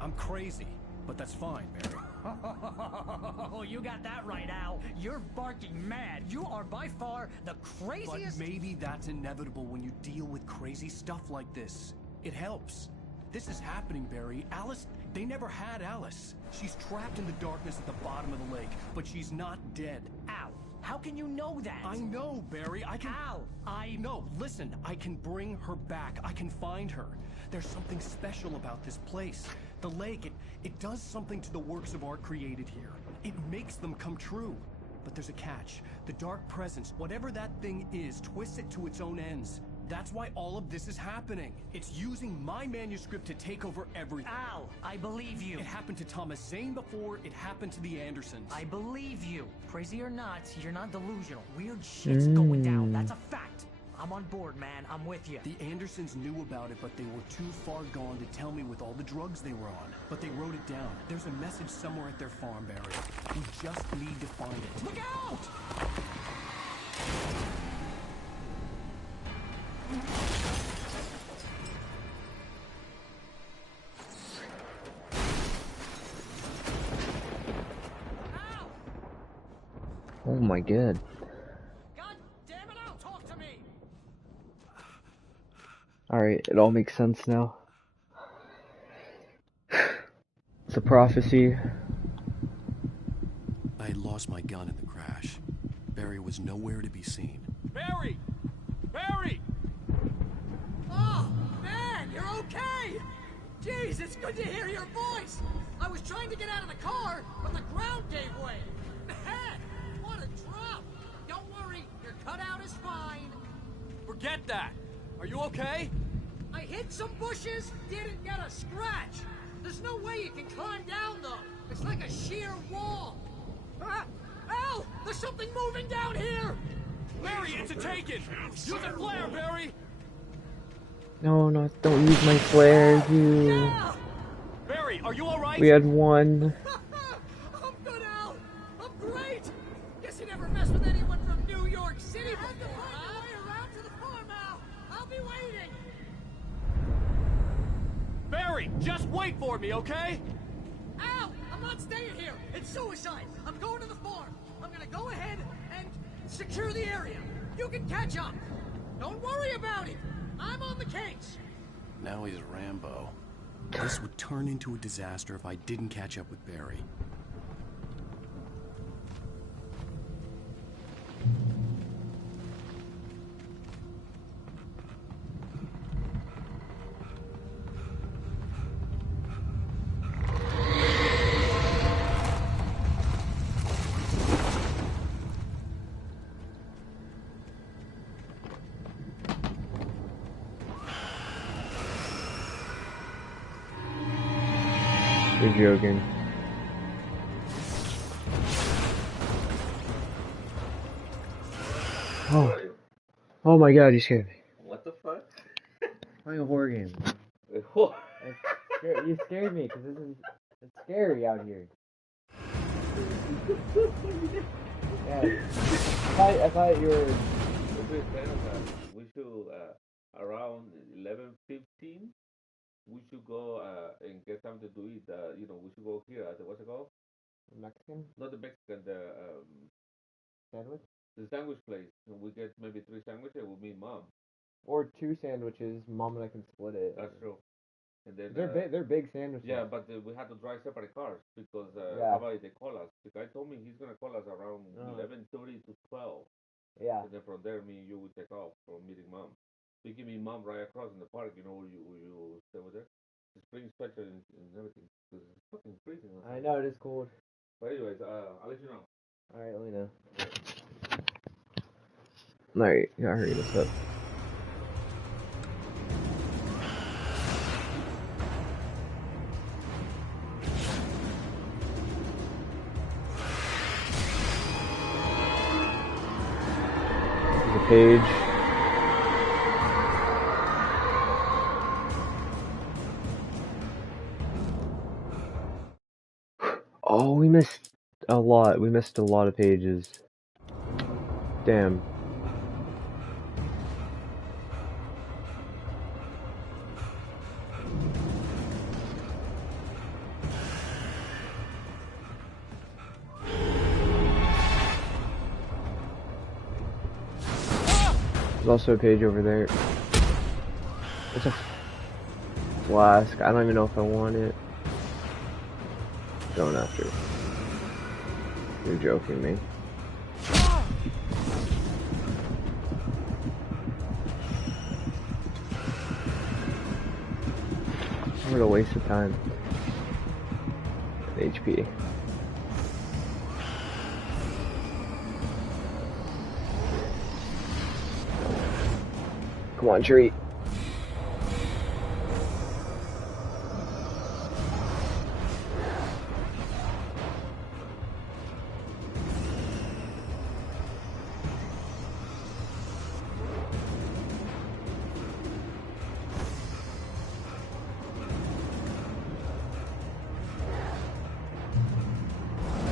I'm crazy, but that's fine, Barry. Oh, you got that right, Al. You're barking mad. You are by far the craziest. But maybe that's inevitable when you deal with crazy stuff like this. It helps. This is happening, Barry. Alice, they never had Alice. She's trapped in the darkness at the bottom of the lake, but she's not dead. Al, how can you know that? I know, Barry. I can... Al, No, listen. I can bring her back. I can find her. There's something special about this place. The lake, it does something to the works of art created here. It makes them come true. But there's a catch. The dark presence, whatever that thing is, twists it to its own ends. That's why all of this is happening. It's using my manuscript to take over everything. Al, I believe you. It happened to Thomas Zane before, it happened to the Andersons. I believe you. Crazy or not, you're not delusional. Weird shit's going down. That's a fact. I'm on board, man. I'm with you. The Andersons knew about it, but they were too far gone to tell me with all the drugs they were on. But they wrote it down. There's a message somewhere at their farm, Barry. We just need to find it. Look out! Oh my god. God damn it, Al, talk to me! Alright, it all makes sense now. It's a prophecy. I had lost my gun in the crash. Barry was nowhere to be seen. Barry! Barry! Oh, man, you're okay! Jeez, it's good to hear your voice! I was trying to get out of the car, but the ground gave way. Man, what a drop! Don't worry, your cutout is fine. Forget that! Are you okay? I hit some bushes, didn't get a scratch. There's no way you can climb down, though. It's like a sheer wall. Ah, Al, there's something moving down here! Barry, it's a Taken! Use a flare, Barry! No, no, don't use my flare, you. Barry, are you alright? We had one. I'm good, Al. I'm great. Guess you never messed with anyone from New York City before, huh? Way around to the farm, Al. I'll be waiting. Barry, just wait for me, okay? Al, I'm not staying here. It's suicide. I'm going to the farm. I'm gonna go ahead and secure the area. You can catch up. Don't worry about it. I'm on the case. Now he's Rambo. This would turn into a disaster if I didn't catch up with Barry. You're joking. Oh. Oh my god, you scared me. What the fuck? Playing a horror game. You scared me because it's scary out here. Yeah. I thought you were. We should around 11:15. We should go and get something to eat. We should go here at what's it called? Mexican? Not the Mexican. The Sandwich? the sandwich place. And we get maybe 3 sandwiches. We'll meet mom. Or 2 sandwiches. Mom and I can split it. That's true. And then They're big sandwiches. Yeah, but we had to drive separate cars because Yeah. how about they call us? The guy told me he's gonna call us around 11:30 to 12. Yeah. And then from there, me and you will take off from meeting mom. We can meet mom right across in the park. You know where you stay with her. The spring special and everything. 'Cause it's fucking freezing. I know, it is cold. But anyways, I'll let you know. Alright, let me know. Alright, gotta hurry this up. There's a page. Oh, we missed a lot. We missed a lot of pages. Damn. There's also a page over there. It's a flask. I don't even know if I want it. Going after it. You're joking me. What a waste of time. HP. Come on, tree.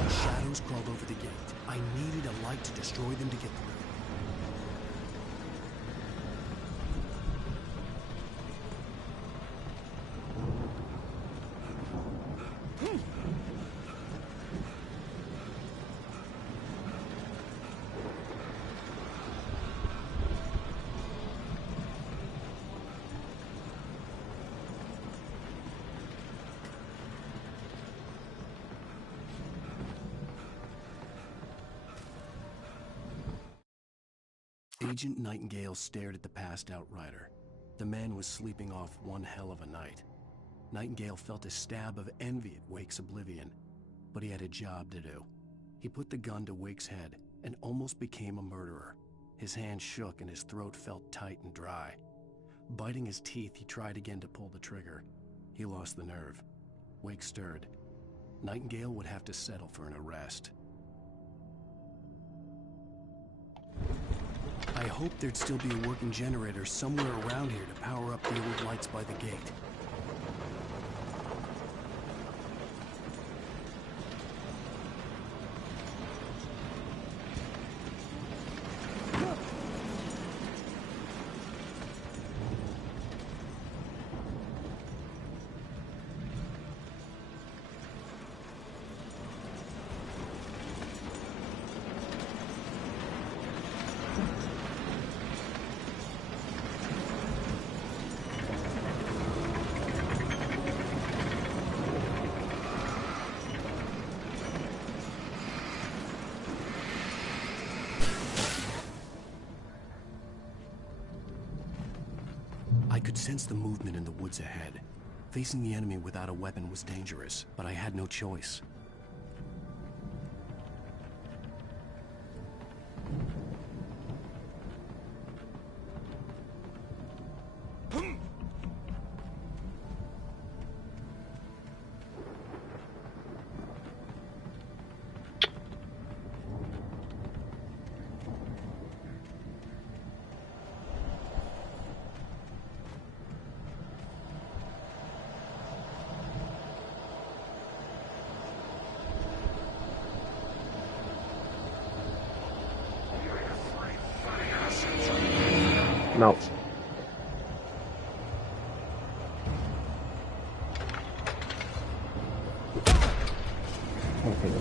Shadows crawled over the gate. I needed a light to destroy them to get through. Agent Nightingale stared at the passed-out Ryder. The man was sleeping off one hell of a night. Nightingale felt a stab of envy at Wake's oblivion, but he had a job to do. He put the gun to Wake's head and almost became a murderer. His hand shook and his throat felt tight and dry. Biting his teeth, he tried again to pull the trigger. He lost the nerve. Wake stirred. Nightingale would have to settle for an arrest. I hoped there'd still be a working generator somewhere around here to power up the old lights by the gate. I could sense the movement in the woods ahead. Facing the enemy without a weapon was dangerous, but I had no choice. No. Okay.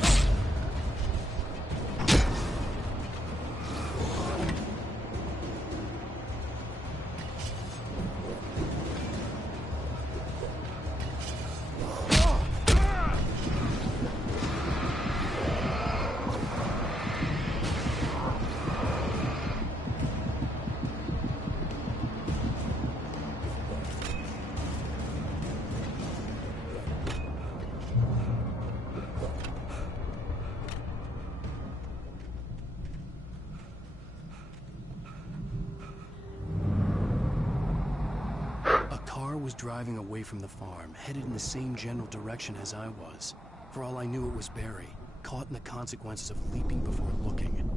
Was driving away from the farm, headed in the same general direction as I was. For all I knew, it was Barry, caught in the consequences of leaping before looking.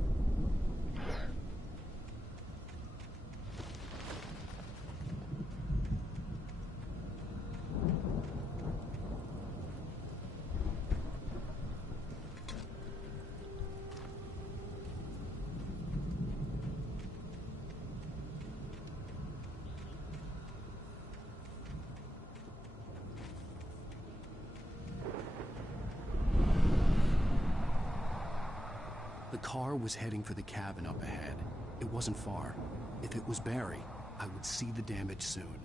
The car was heading for the cabin up ahead. It wasn't far. If it was Barry, I would see the damage soon.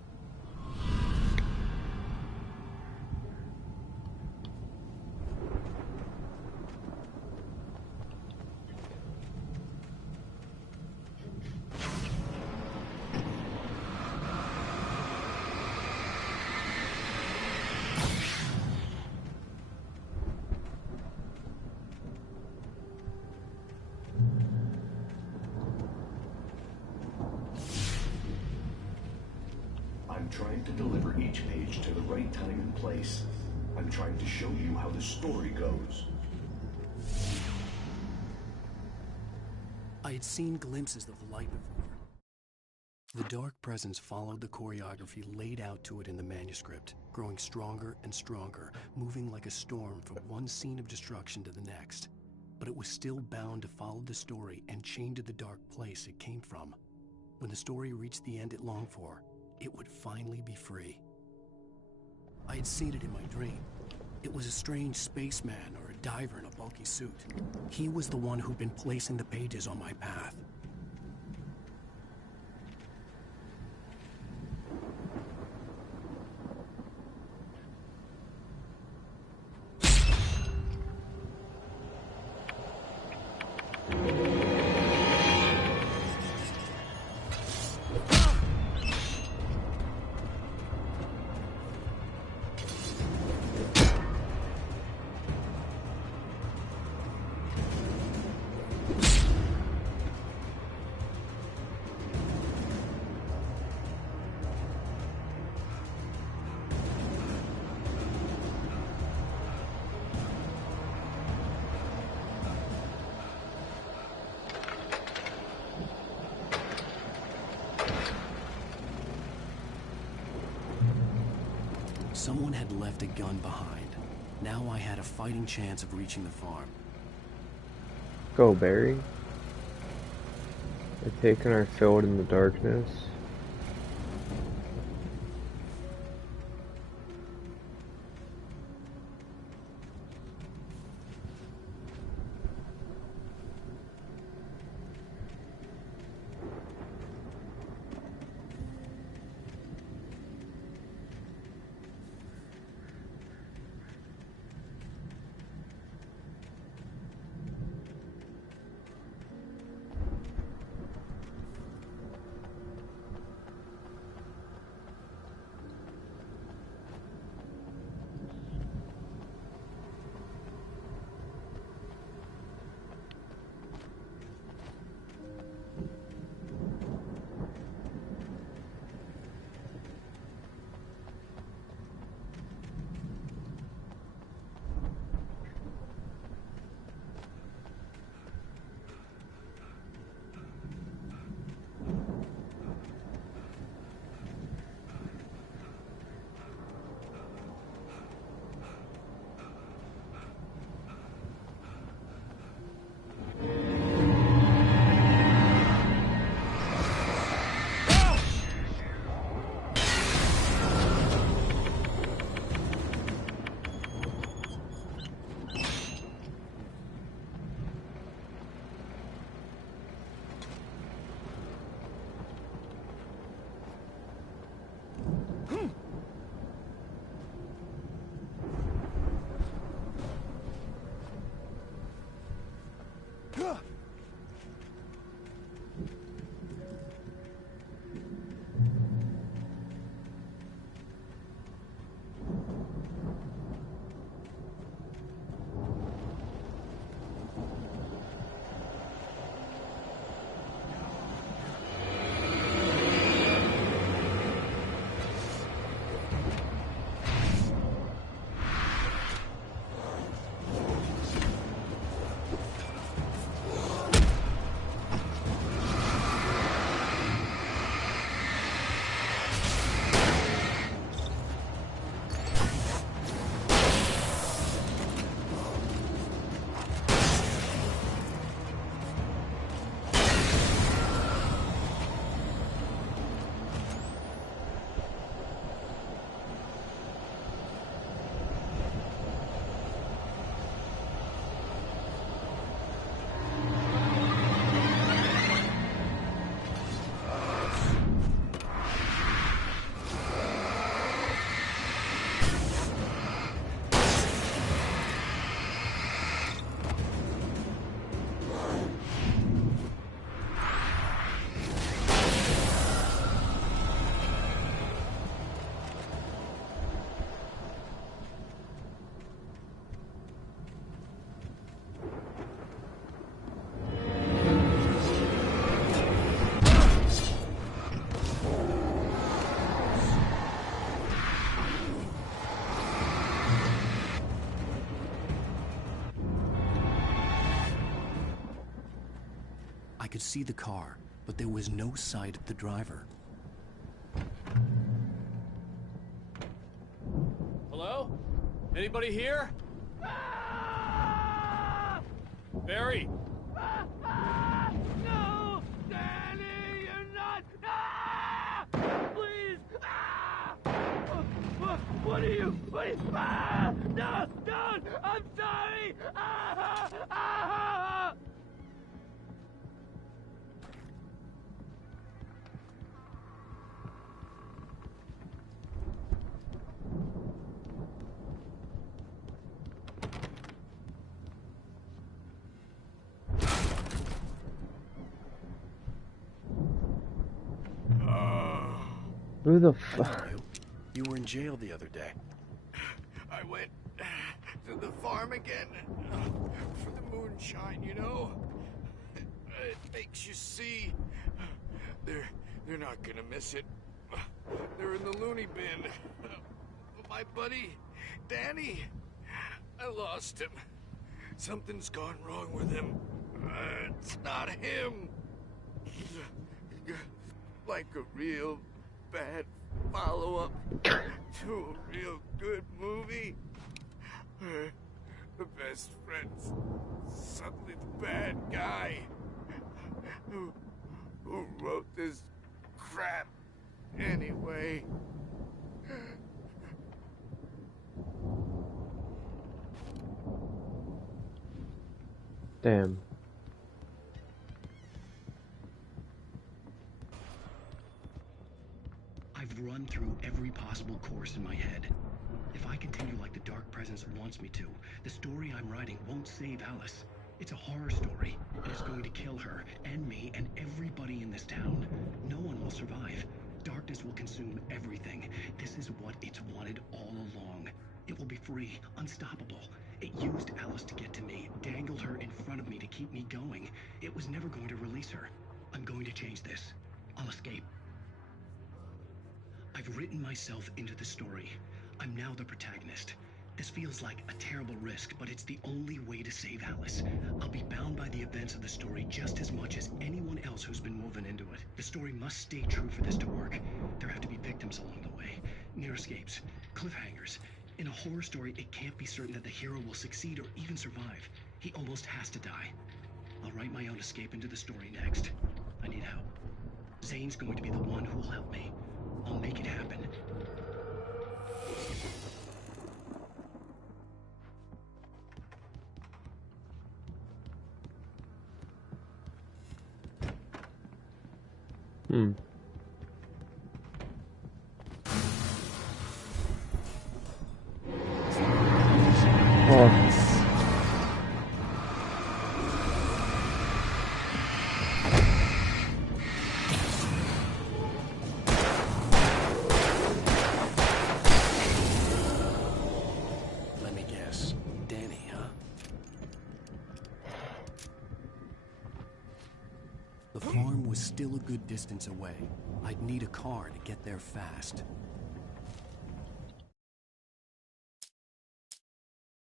I'm trying to deliver each page to the right time and place. I'm trying to show you how the story goes. I had seen glimpses of the light before. The dark presence followed the choreography laid out to it in the manuscript, growing stronger and stronger, moving like a storm from one scene of destruction to the next. But it was still bound to follow the story and chained to the dark place it came from. When the story reached the end it longed for, it would finally be free. I had seen it in my dream. It was a strange spaceman or a diver in a bulky suit. He was the one who'd been placing the pages on my path. Someone had left a gun behind. Now I had a fighting chance of reaching the farm. Go, Barry. They're taking our field in the darkness. I could see the car, but there was no sight of the driver. Hello? Anybody here? Barry? No! Danny, you're not! Please! What are you? No! Don't! I'm sorry! Who the fuck? You were in jail the other day. I went to the farm again for the moonshine, you know? It makes you see. They're not gonna miss it. They're in the loony bin. My buddy, Danny, I lost him. Something's gone wrong with him. It's not him. Like a real bad follow-up to a real good movie where the best friend's suddenly the bad guy who wrote this crap anyway. Damn. I've run through every possible course in my head. If I continue like the Dark Presence wants me to, the story I'm writing won't save Alice. It's a horror story, and it's going to kill her, and me, and everybody in this town. No one will survive. Darkness will consume everything. This is what it's wanted all along. It will be free, unstoppable. It used Alice to get to me, dangled her in front of me to keep me going. It was never going to release her. I'm going to change this. I'll escape. I've written myself into the story. I'm now the protagonist. This feels like a terrible risk, but it's the only way to save Alice. I'll be bound by the events of the story just as much as anyone else who's been woven into it. The story must stay true for this to work. There have to be victims along the way, near escapes, cliffhangers. In a horror story, it can't be certain that the hero will succeed or even survive. He almost has to die. I'll write my own escape into the story next. I need help. Zane's going to be the one who will help me. I'll make it happen. Let me guess. Danny, huh? The farm was still a good distance away. I'd need a car to get there fast.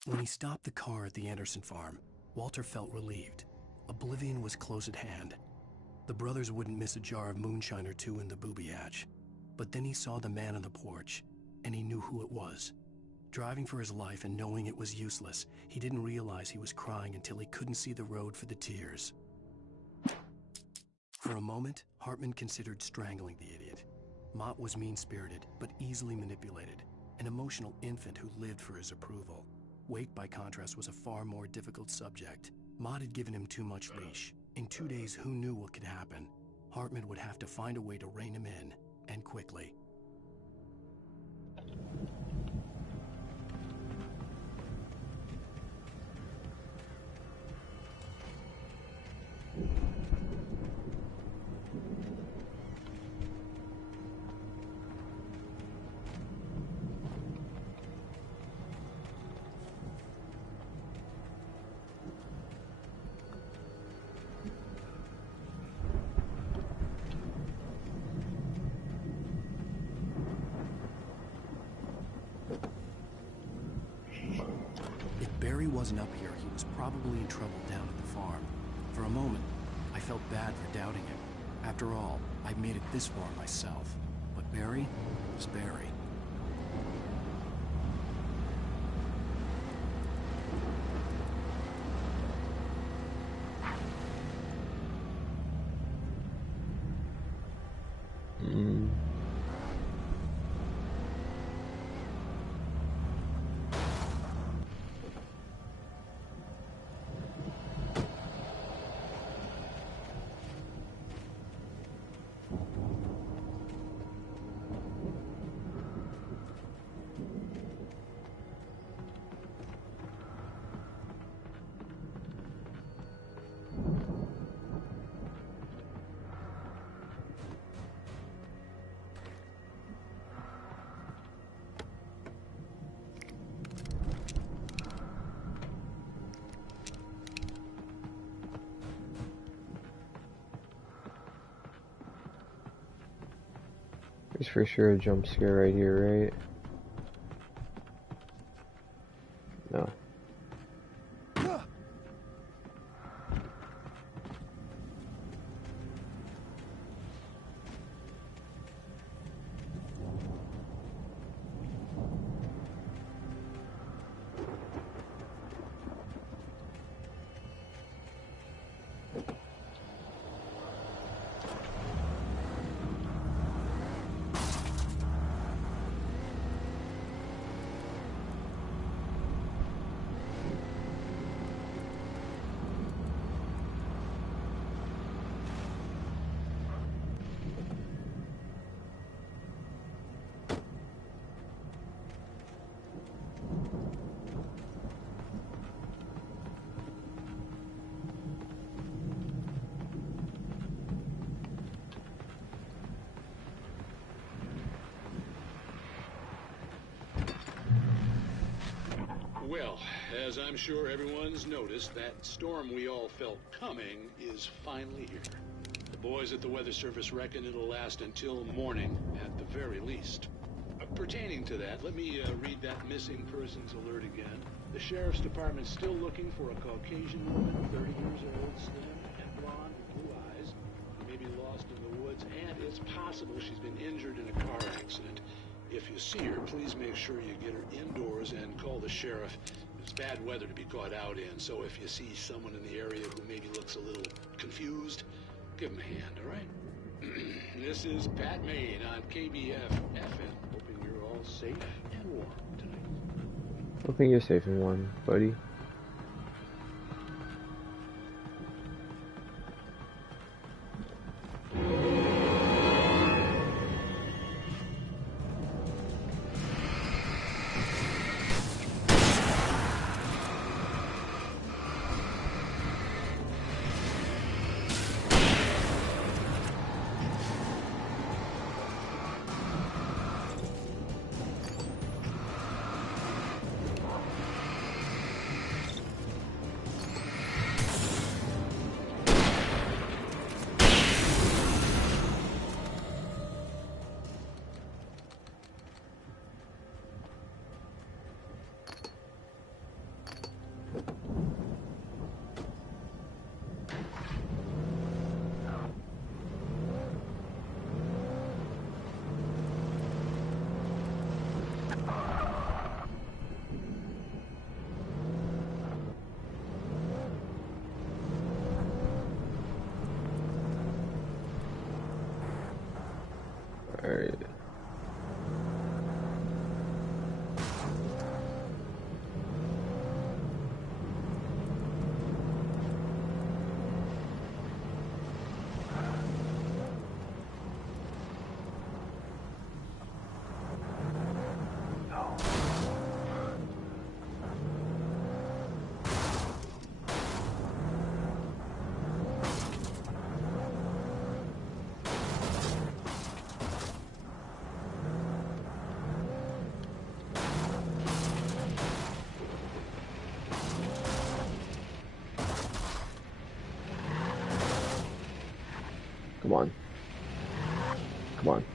When he stopped the car at the Anderson farm, Walter felt relieved. Oblivion was close at hand. The brothers wouldn't miss a jar of moonshine or two in the booby hatch. But then he saw the man on the porch, and he knew who it was. Driving for his life and knowing it was useless, he didn't realize he was crying until he couldn't see the road for the tears. For a moment, Hartman considered strangling the idiot. Mott was mean-spirited, but easily manipulated, an emotional infant who lived for his approval. Wake, by contrast, was a far more difficult subject. Mott had given him too much leash. In 2 days, who knew what could happen? Hartman would have to find a way to rein him in, and quickly. Barry wasn't up here, he was probably in trouble down at the farm. For a moment, I felt bad for doubting him. After all, I'd made it this far myself. But Barry was Barry. There's for sure a jump scare right here, right? No. Well, as I'm sure everyone's noticed, that storm we all felt coming is finally here. The boys at the Weather Service reckon it'll last until morning, at the very least. Pertaining to that, let me read that missing persons alert again. The Sheriff's Department's still looking for a Caucasian woman, 30 years old, slim, and blonde, with blue eyes, who may be lost in the woods, and it's possible she's been injured in a car accident. If you see her, please make sure you get her indoors and call the sheriff. It's bad weather to be caught out in, so if you see someone in the area who maybe looks a little confused, give him a hand, all right? This is Pat Maine on KBF-FM, hoping you're all safe and warm tonight. I think you're safe and warm, buddy. Alright. Come on. Come on.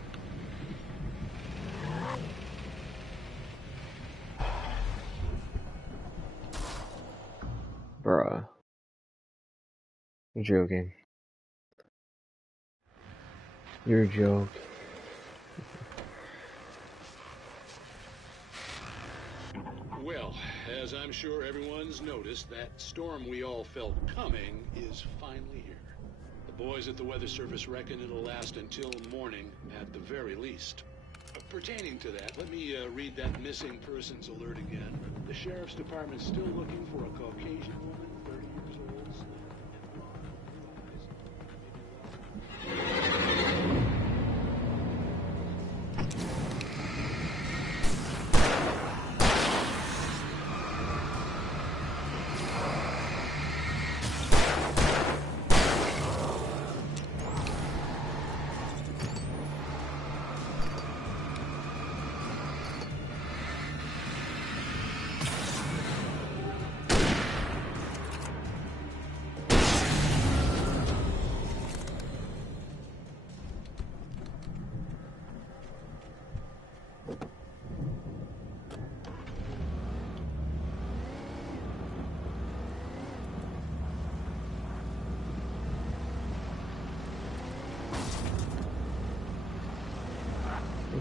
Bruh. You're joking. You're joking. Well, as I'm sure everyone's noticed, that storm we all felt coming is finally here. The boys at the Weather Service reckon it'll last until morning, at the very least. Pertaining to that, let me read that missing persons alert again. The Sheriff's Department's still looking for a Caucasian woman, 30 years old, slim, and blonde, with blue eyes.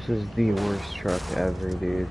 This is the worst truck ever, dude.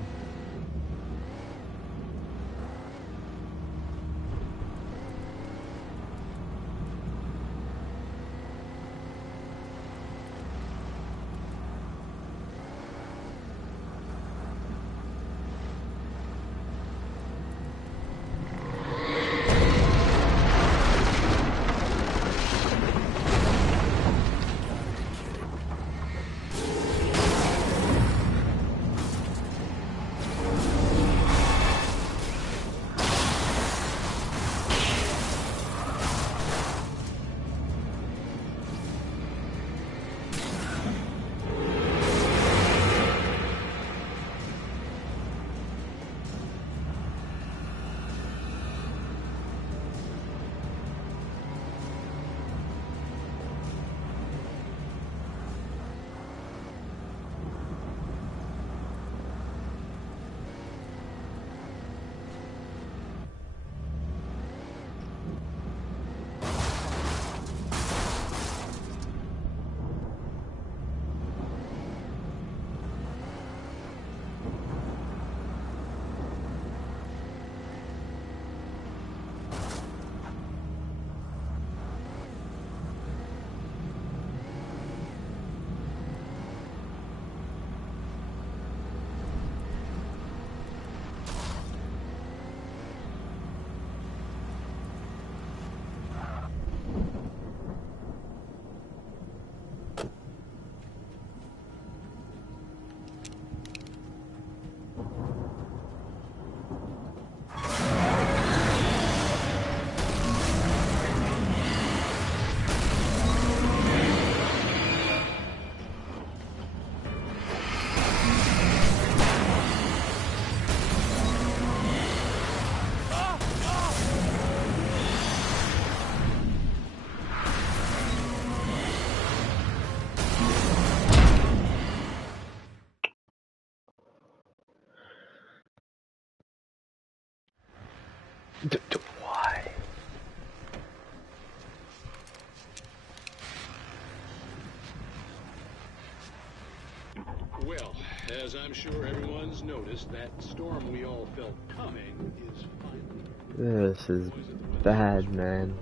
Why? Well, as I'm sure everyone's noticed, that storm we all felt coming is finally... This is bad, man.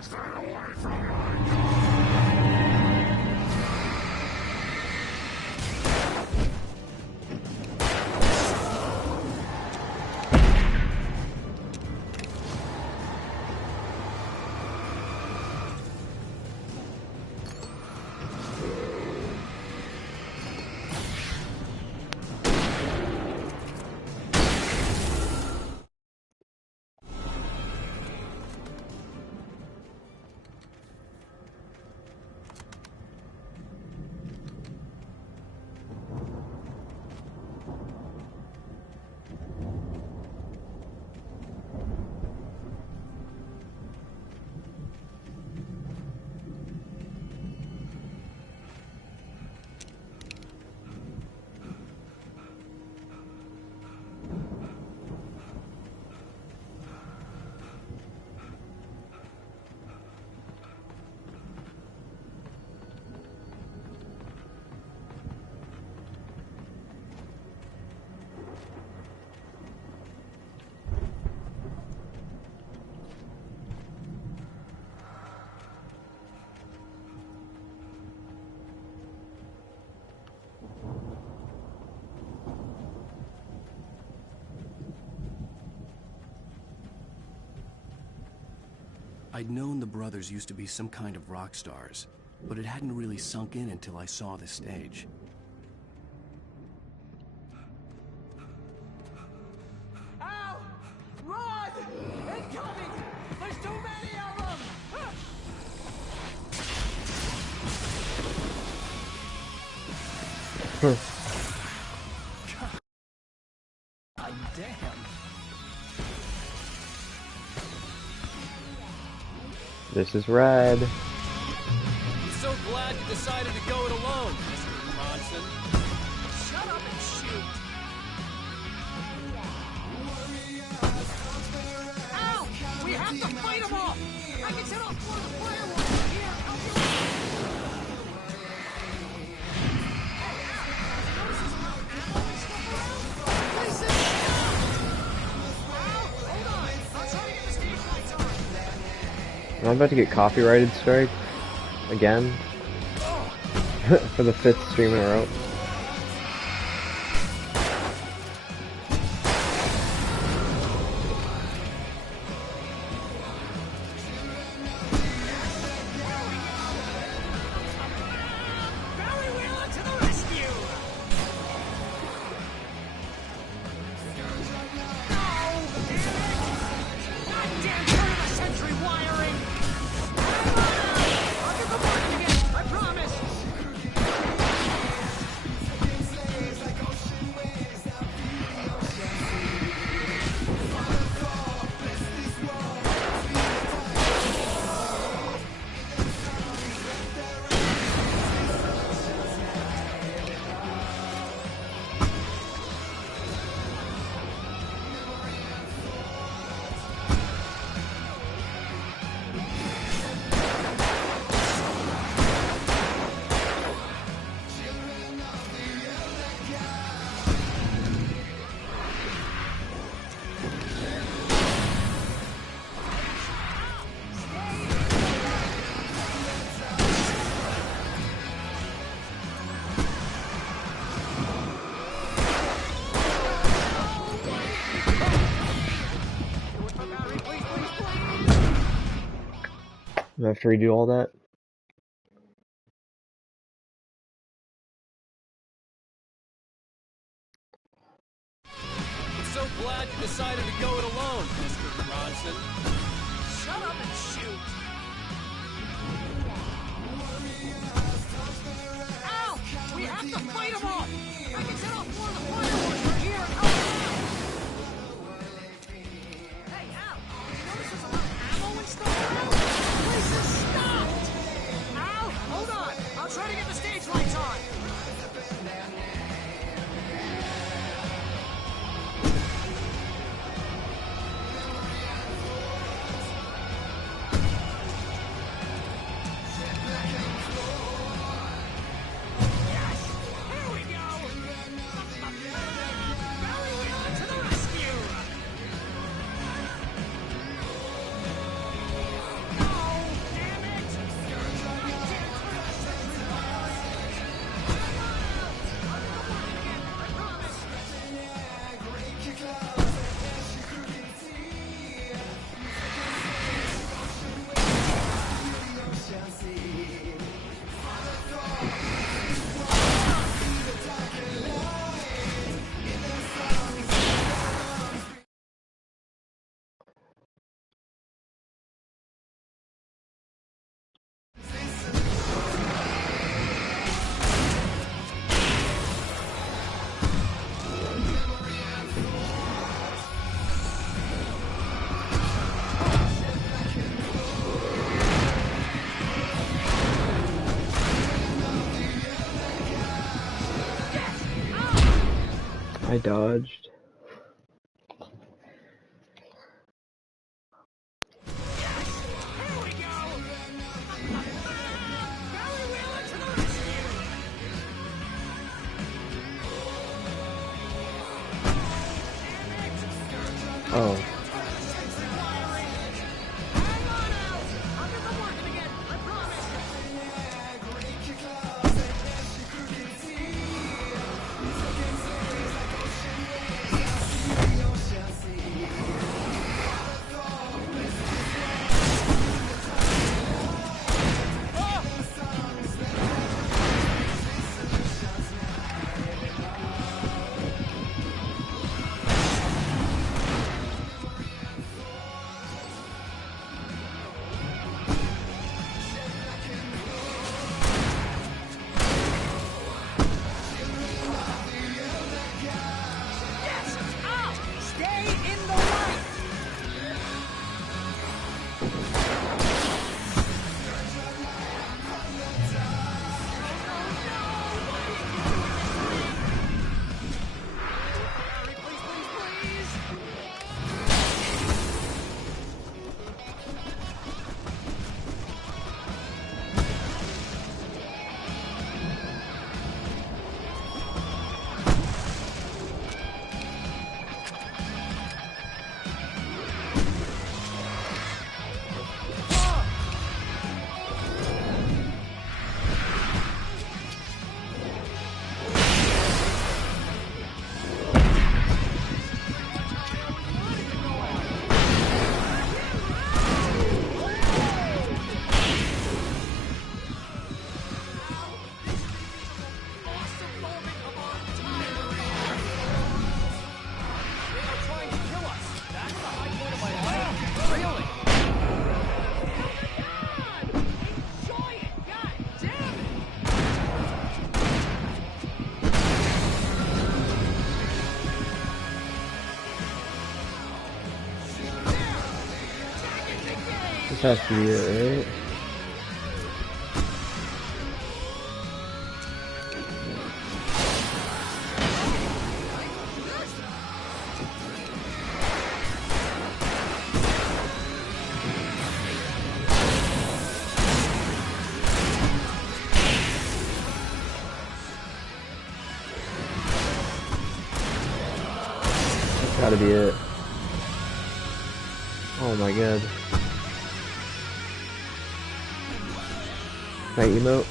Stay away from my car! I'd known the brothers used to be some kind of rock stars, but it hadn't really sunk in until I saw the stage. Ow! Run! Incoming! There's too many of them! God damn. This is rad. I'm so glad you decided to go it alone, Mr. Bronson. Shut up and shoot! Ow! We have to fight them all! I can set off one of the fireworks! Here, help you out! Hey, Al! Notice there's a lot of ammo and stuff around? Places, stop! Al, hold on! I'll try to get the stage lights on! I'm about to get copyrighted strike again for the 5th stream in a row. Barry Wheeler to the rescue! No! Damn it! Goddamn turn-of-the-century wiring! I'll get the working again, I promise! Do I have to redo all that? I'm so glad you decided to go it alone, Mr. Bronson. Shut up and shoot! Ow! We have to fight them all! I can set off more of the fireworks from here and help them out! Hey, Al! Notice there's a lot of ammo and stuff around? Places stopped! Al, hold on! I'll try to get the stage lights on! I dodged. Oh. has to be it, right? That's gotta be it. Oh my god. Night emote.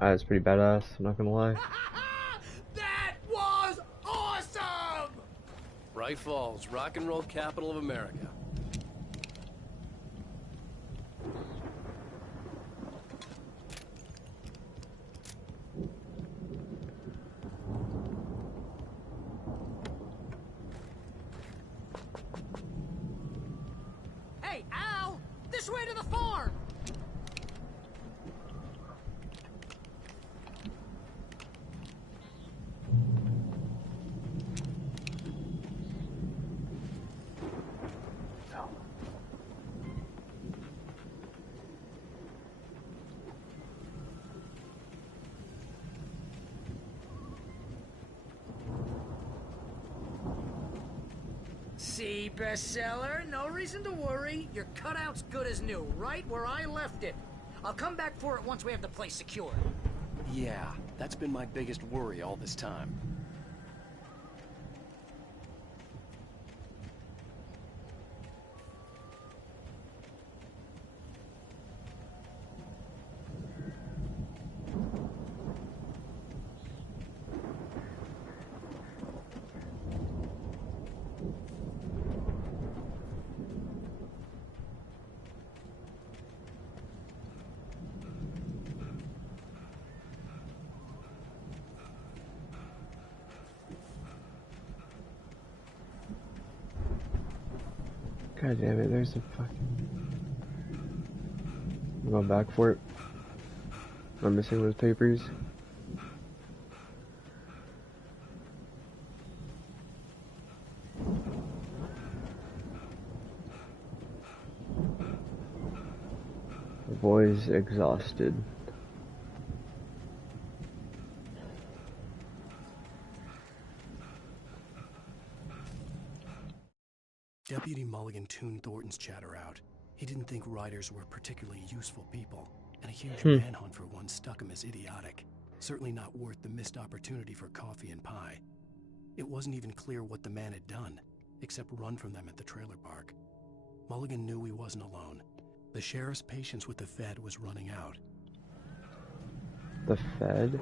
That's pretty badass, I'm not gonna lie. That was awesome! Bright Falls, rock and roll capital of America. Hey, Al! This way to the farm! See, bestseller? No reason to worry. Your cutout's good as new, right where I left it. I'll come back for it once we have the place secured. Yeah, that's been my biggest worry all this time. God damn it, there's a fucking... I'm going back for it. I'm missing those papers. The boy's exhausted. Deputy Mulligan tuned Thornton's chatter out. He didn't think riders were particularly useful people, and a huge manhunt for one stuck him as idiotic. Certainly not worth the missed opportunity for coffee and pie. It wasn't even clear what the man had done, except run from them at the trailer park. Mulligan knew he wasn't alone. The sheriff's patience with the Fed was running out. The Fed?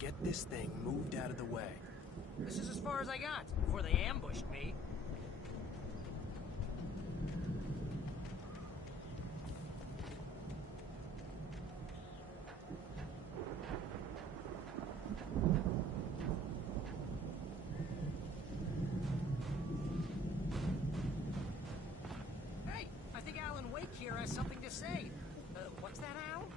Get this thing moved out of the way. This is as far as I got before they ambushed me. Hey, I think Alan Wake here has something to say. What's that, Al?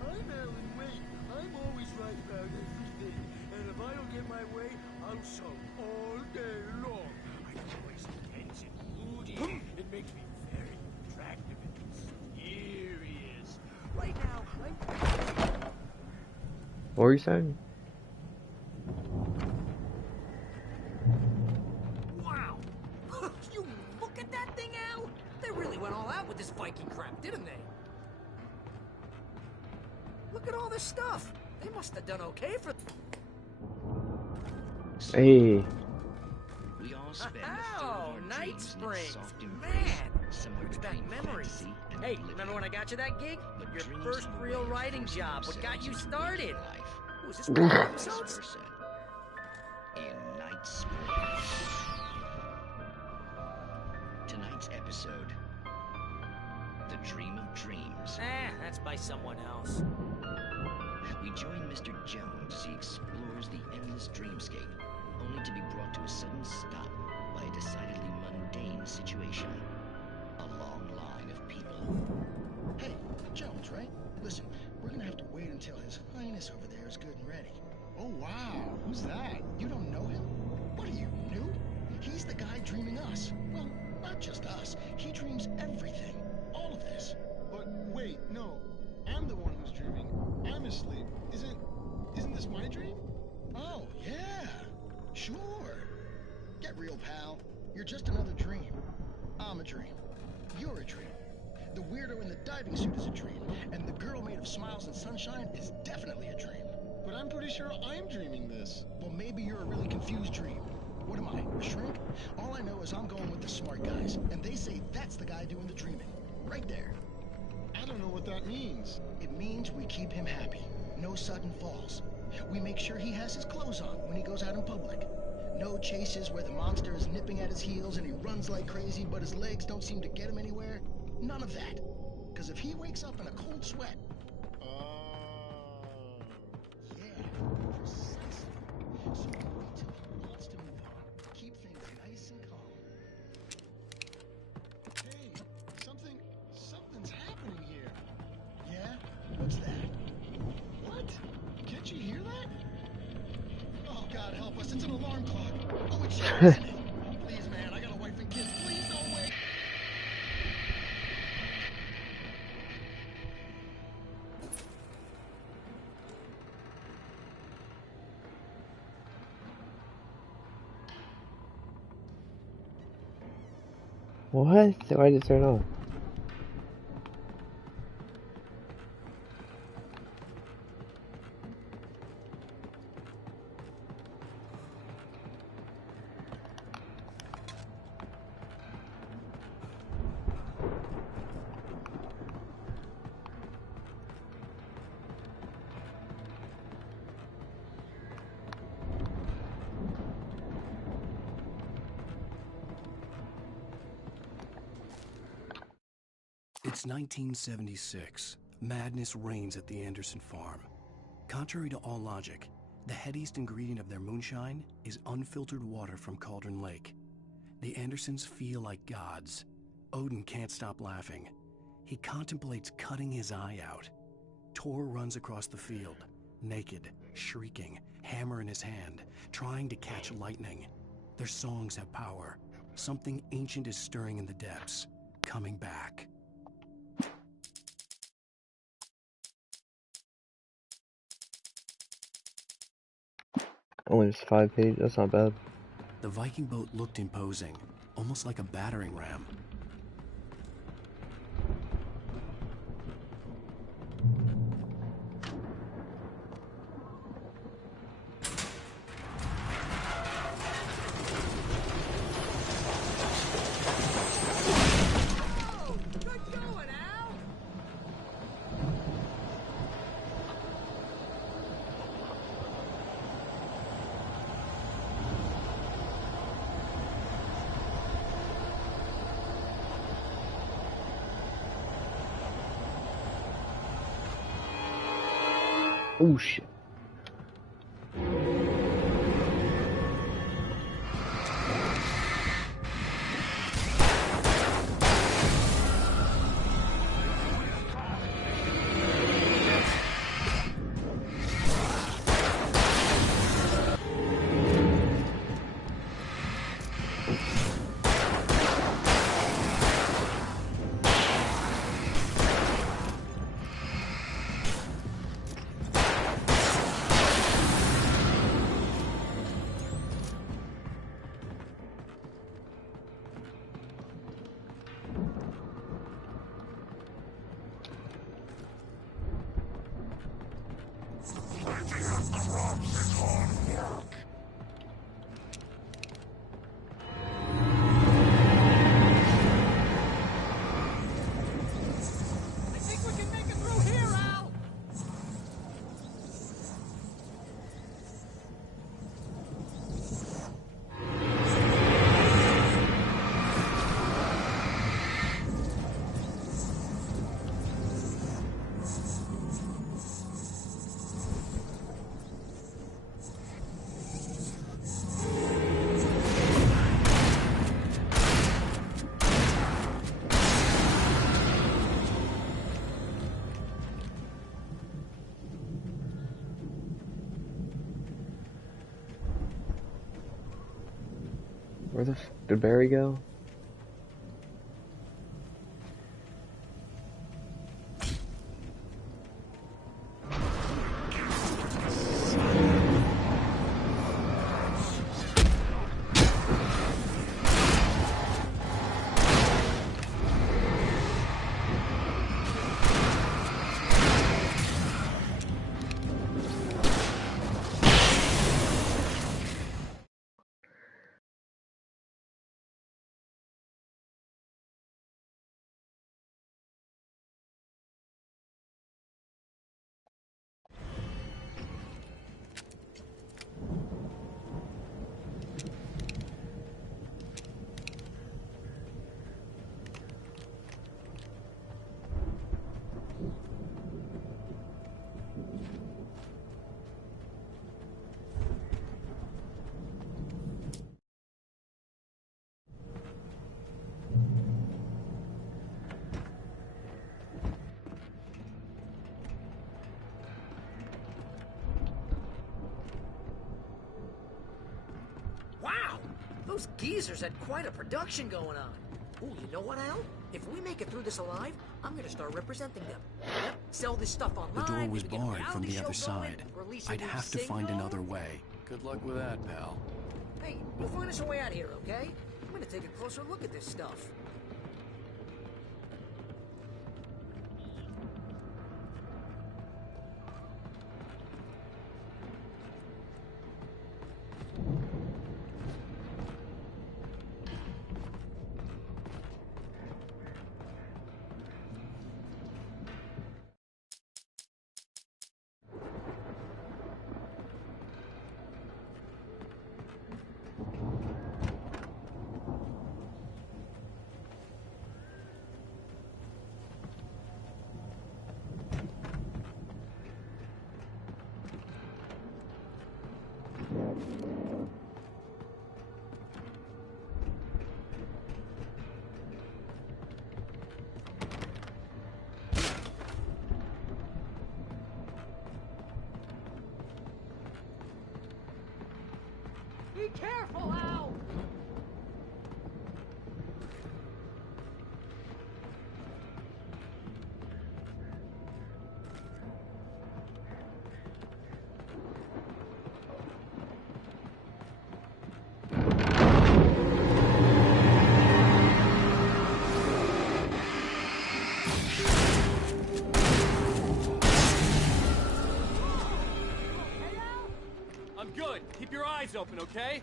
I'm Alan Wake. I'm always right about everything. And if I don't get my way, I'll shout all day long. I'm always tense and moody. It makes me very attractive and mysterious. Right now, I'm... What were you saying? Wow! You look at that thing, Al! They really went all out with this Viking crap, didn't they? Look at all this stuff. They must have done okay for... Hey. We all spend Oh, Night Springs. Man, brings back memories. Hey, remember when I got you that gig? Your first real writing job. What got you started? Was this one of the episodes? In Night Springs. Tonight's episode, Dream of Dreams. That's by someone else. We join Mr. Jones as he explores the endless dreamscape, only to be brought to a sudden stop by a decidedly mundane situation. A long line of people. Hey, Jones, right? Listen, we're gonna have to wait until His Highness over there is good and ready. Oh, wow. Who's that? You don't know him? What are you, new? He's the guy dreaming us. Well, not just us. He dreams everything. All of this. But wait, no. I'm the one who's dreaming. I'm asleep. Isn't this my dream? Oh, yeah. Sure. Get real, pal. You're just another dream. I'm a dream. You're a dream. The weirdo in the diving suit is a dream, and the girl made of smiles and sunshine is definitely a dream. But I'm pretty sure I'm dreaming this. Well, maybe you're a really confused dream. What am I, a shrink? All I know is I'm going with the smart guys, and they say that's the guy doing the dreaming. Right there. I don't know what that means. It means we keep him happy. No sudden falls. We make sure he has his clothes on when he goes out in public. No chases where the monster is nipping at his heels and he runs like crazy, but his legs don't seem to get him anywhere. None of that. Because if he wakes up in a cold sweat... Yeah, precisely. So we wait till he wants to move on. Keep things nice and calm. Hey, something's happening here. Yeah? What's that? What? Can't you hear that? Oh, God help us. It's an alarm clock. Oh, it's you, isn't it? Please, man, I got a wife and kids. Please don't wait. What? Why did it turn on? It's 1976. Madness reigns at the Anderson farm. Contrary to all logic, the headiest ingredient of their moonshine is unfiltered water from Cauldron Lake. The Andersons feel like gods. Odin can't stop laughing. He contemplates cutting his eye out. Tor runs across the field, naked, shrieking, hammer in his hand, trying to catch lightning. Their songs have power. Something ancient is stirring in the depths, coming back. Only just 5 pages, that's not bad. The Viking boat looked imposing, almost like a battering ram. Oh shit. Where the did Barry go? Wow! Those geezers had quite a production going on. Ooh, you know what, Al? If we make it through this alive, I'm gonna start representing them. Yep, sell this stuff online. The door was maybe get a barred from reality the other show going, side. release a I'd new have to find single. another way. Good luck with that, pal. Hey, we'll find us a way out of here, okay? I'm gonna take a closer look at this stuff. Be careful, Al! I'm good. Keep your eyes open, okay?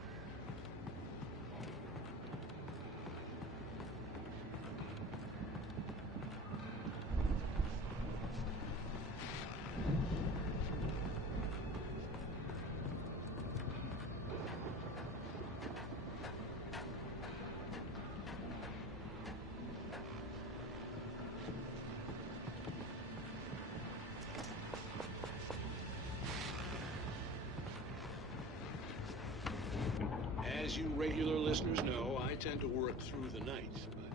As you regular listeners know, I tend to work through the night, but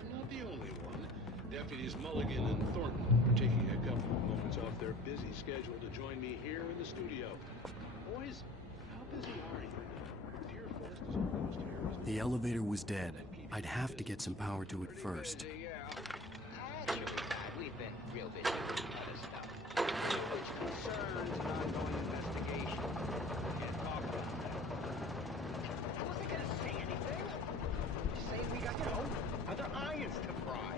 I'm not the only one. Deputies Mulligan and Thornton are taking a couple of moments off their busy schedule to join me here in the studio. Boys, how busy are you? Deerfest is almost here. The elevator was dead. I'd have to get some power to it first. Actually, we've been real busy with other stuff. Folks concerned, an ongoing investigation. Can't talk about that. I wasn't gonna say anything. Just saying we got, other irons to fry.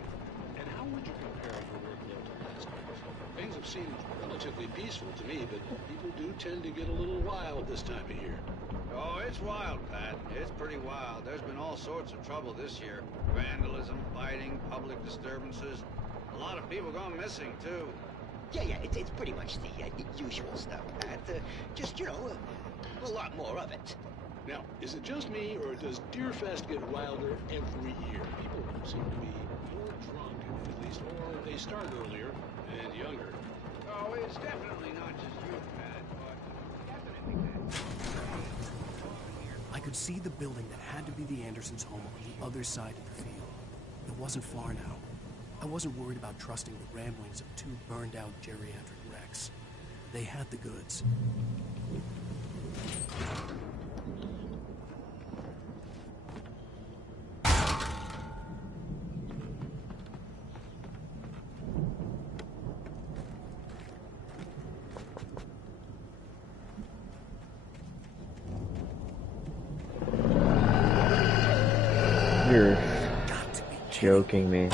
And how would you compare your workload to last night? Things have seemed relatively peaceful to me, but people do tend to get a little wild this time of year. Oh, it's wild, Pat. It's pretty wild. There's been all sorts of trouble this year. Vandalism, fighting, public disturbances. A lot of people gone missing, too. Yeah, it's pretty much the usual stuff, Pat. Just, a lot more of it. Now, is it just me, or does Deerfest get wilder every year? People seem to be more drunk, at least, or they start earlier and younger. Oh, it's definitely not just you, Pat, but definitely that. I could see the building that had to be the Andersons' home on the other side of the field. It wasn't far now. I wasn't worried about trusting the ramblings of two burned-out geriatric wrecks. They had the goods. joking me.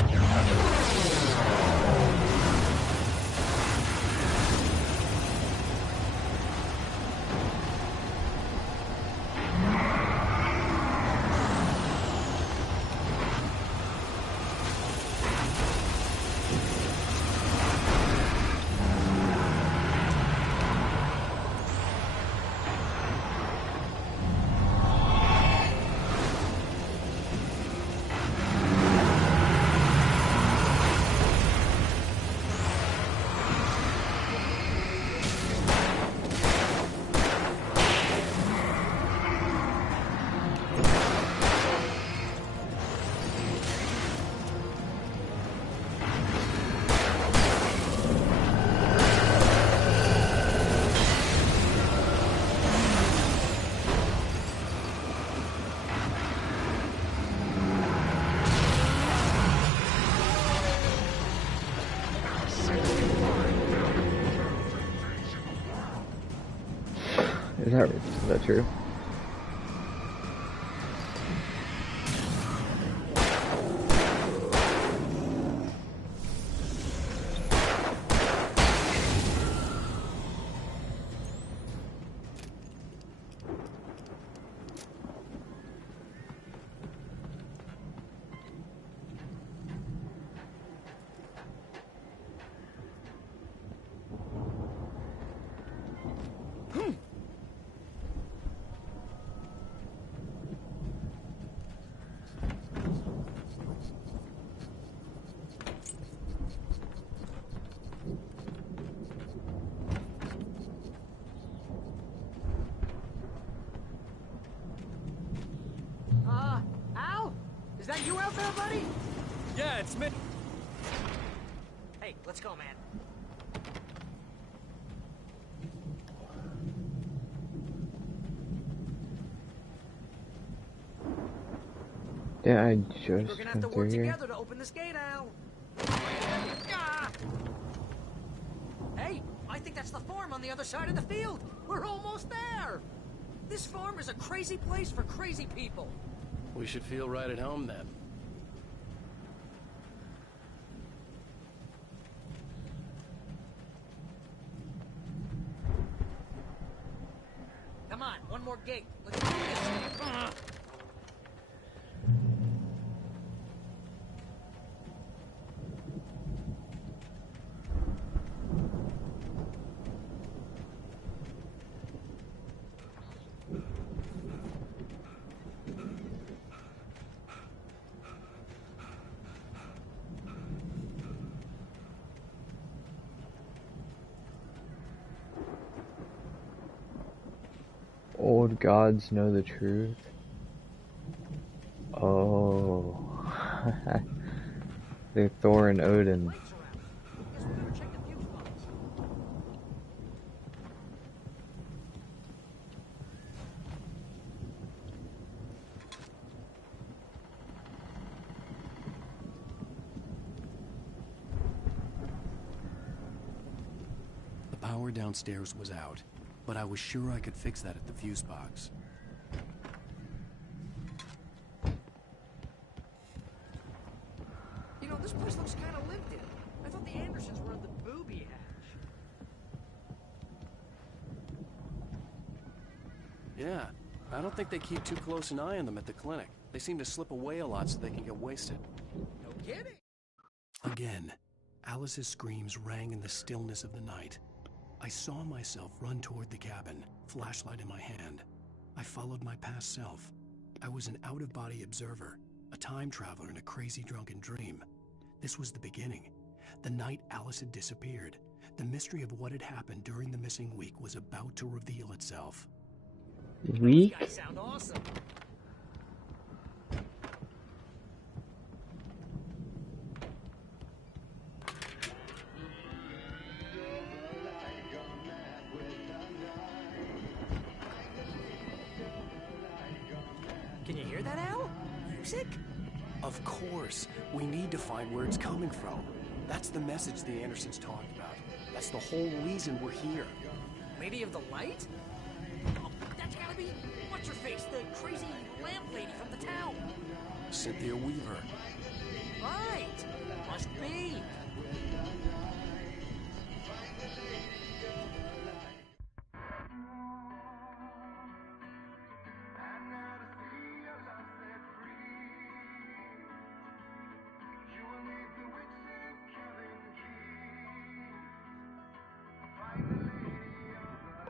Is that true? Al? Is that you out there, buddy? Yeah, it's me. Hey, let's go, man. Yeah, I just We're gonna have to went work through here. together to open this gate, Al. Ah! Hey, I think that's the farm on the other side of the field. We're almost there. This farm is a crazy place for crazy people. We should feel right at home then. Come on, one more gate. Let's do this. Old gods know the truth. Oh. They're Thor and Odin. The power downstairs was out, but I was sure I could fix that at the fuse box. You know, this place looks kind of lived in. I thought the Andersons were on the booby hatch. Yeah, I don't think they keep too close an eye on them at the clinic. They seem to slip away a lot so they can get wasted. No kidding. Again, Alice's screams rang in the stillness of the night. I saw myself run toward the cabin, flashlight in my hand. I followed my past self. I was an out-of-body observer, a time traveler in a crazy drunken dream. This was the beginning. The night Alice had disappeared. The mystery of what had happened during the missing week was about to reveal itself. Week? You guys sound awesome. Can you hear that, Al? Music? Of course. We need to find where it's coming from. That's the message the Andersons talked about. That's the whole reason we're here. Lady of the Light? Oh, that's gotta be what's-her-face, the crazy lamp lady from the town. Cynthia Weaver. Right. Must be.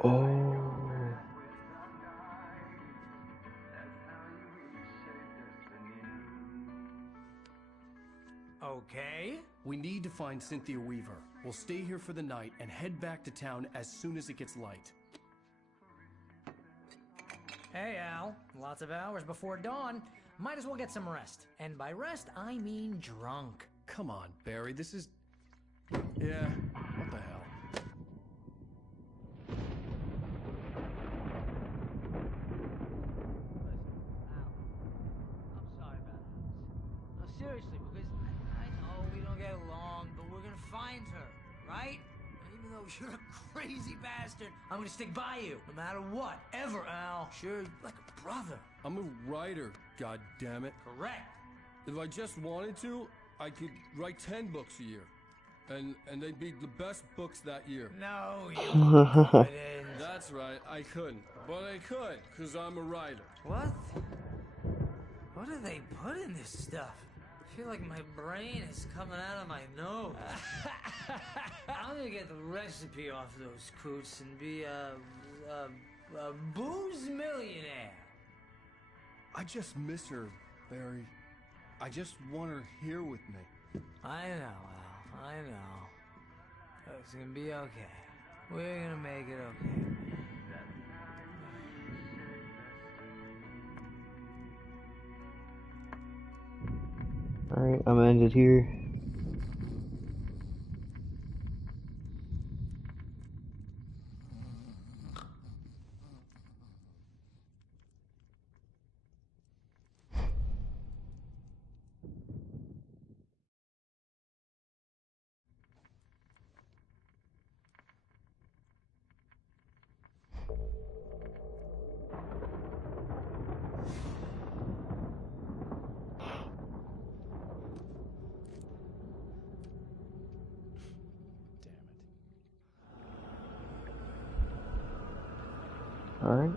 Oh. Okay. We need to find Cynthia Weaver. We'll stay here for the night and head back to town as soon as it gets light. Hey, Al. Lots of hours before dawn. Might as well get some rest. And by rest, I mean drunk. Come on, Barry, this is... Yeah, what the hell? I'm sorry about that. No, seriously, because I know we don't get along, but we're gonna find her, right? Even though you're a crazy bastard, I'm gonna stick by you, no matter what, ever, Al. Sure, like a brother. I'm a writer, goddammit. Correct. If I just wanted to, I could write 10 books a year. And they'd be the best books that year. No, you couldn't. That's right, I couldn't. But I could, because I'm a writer. What? What do they put in this stuff? I feel like my brain is coming out of my nose. I'm gonna get the recipe off those coots and be a booze millionaire. I just miss her, Barry. I just want her here with me. I know, Al. I know. It's gonna be okay. We're gonna make it okay. Alright, I'm gonna end it here. Alright.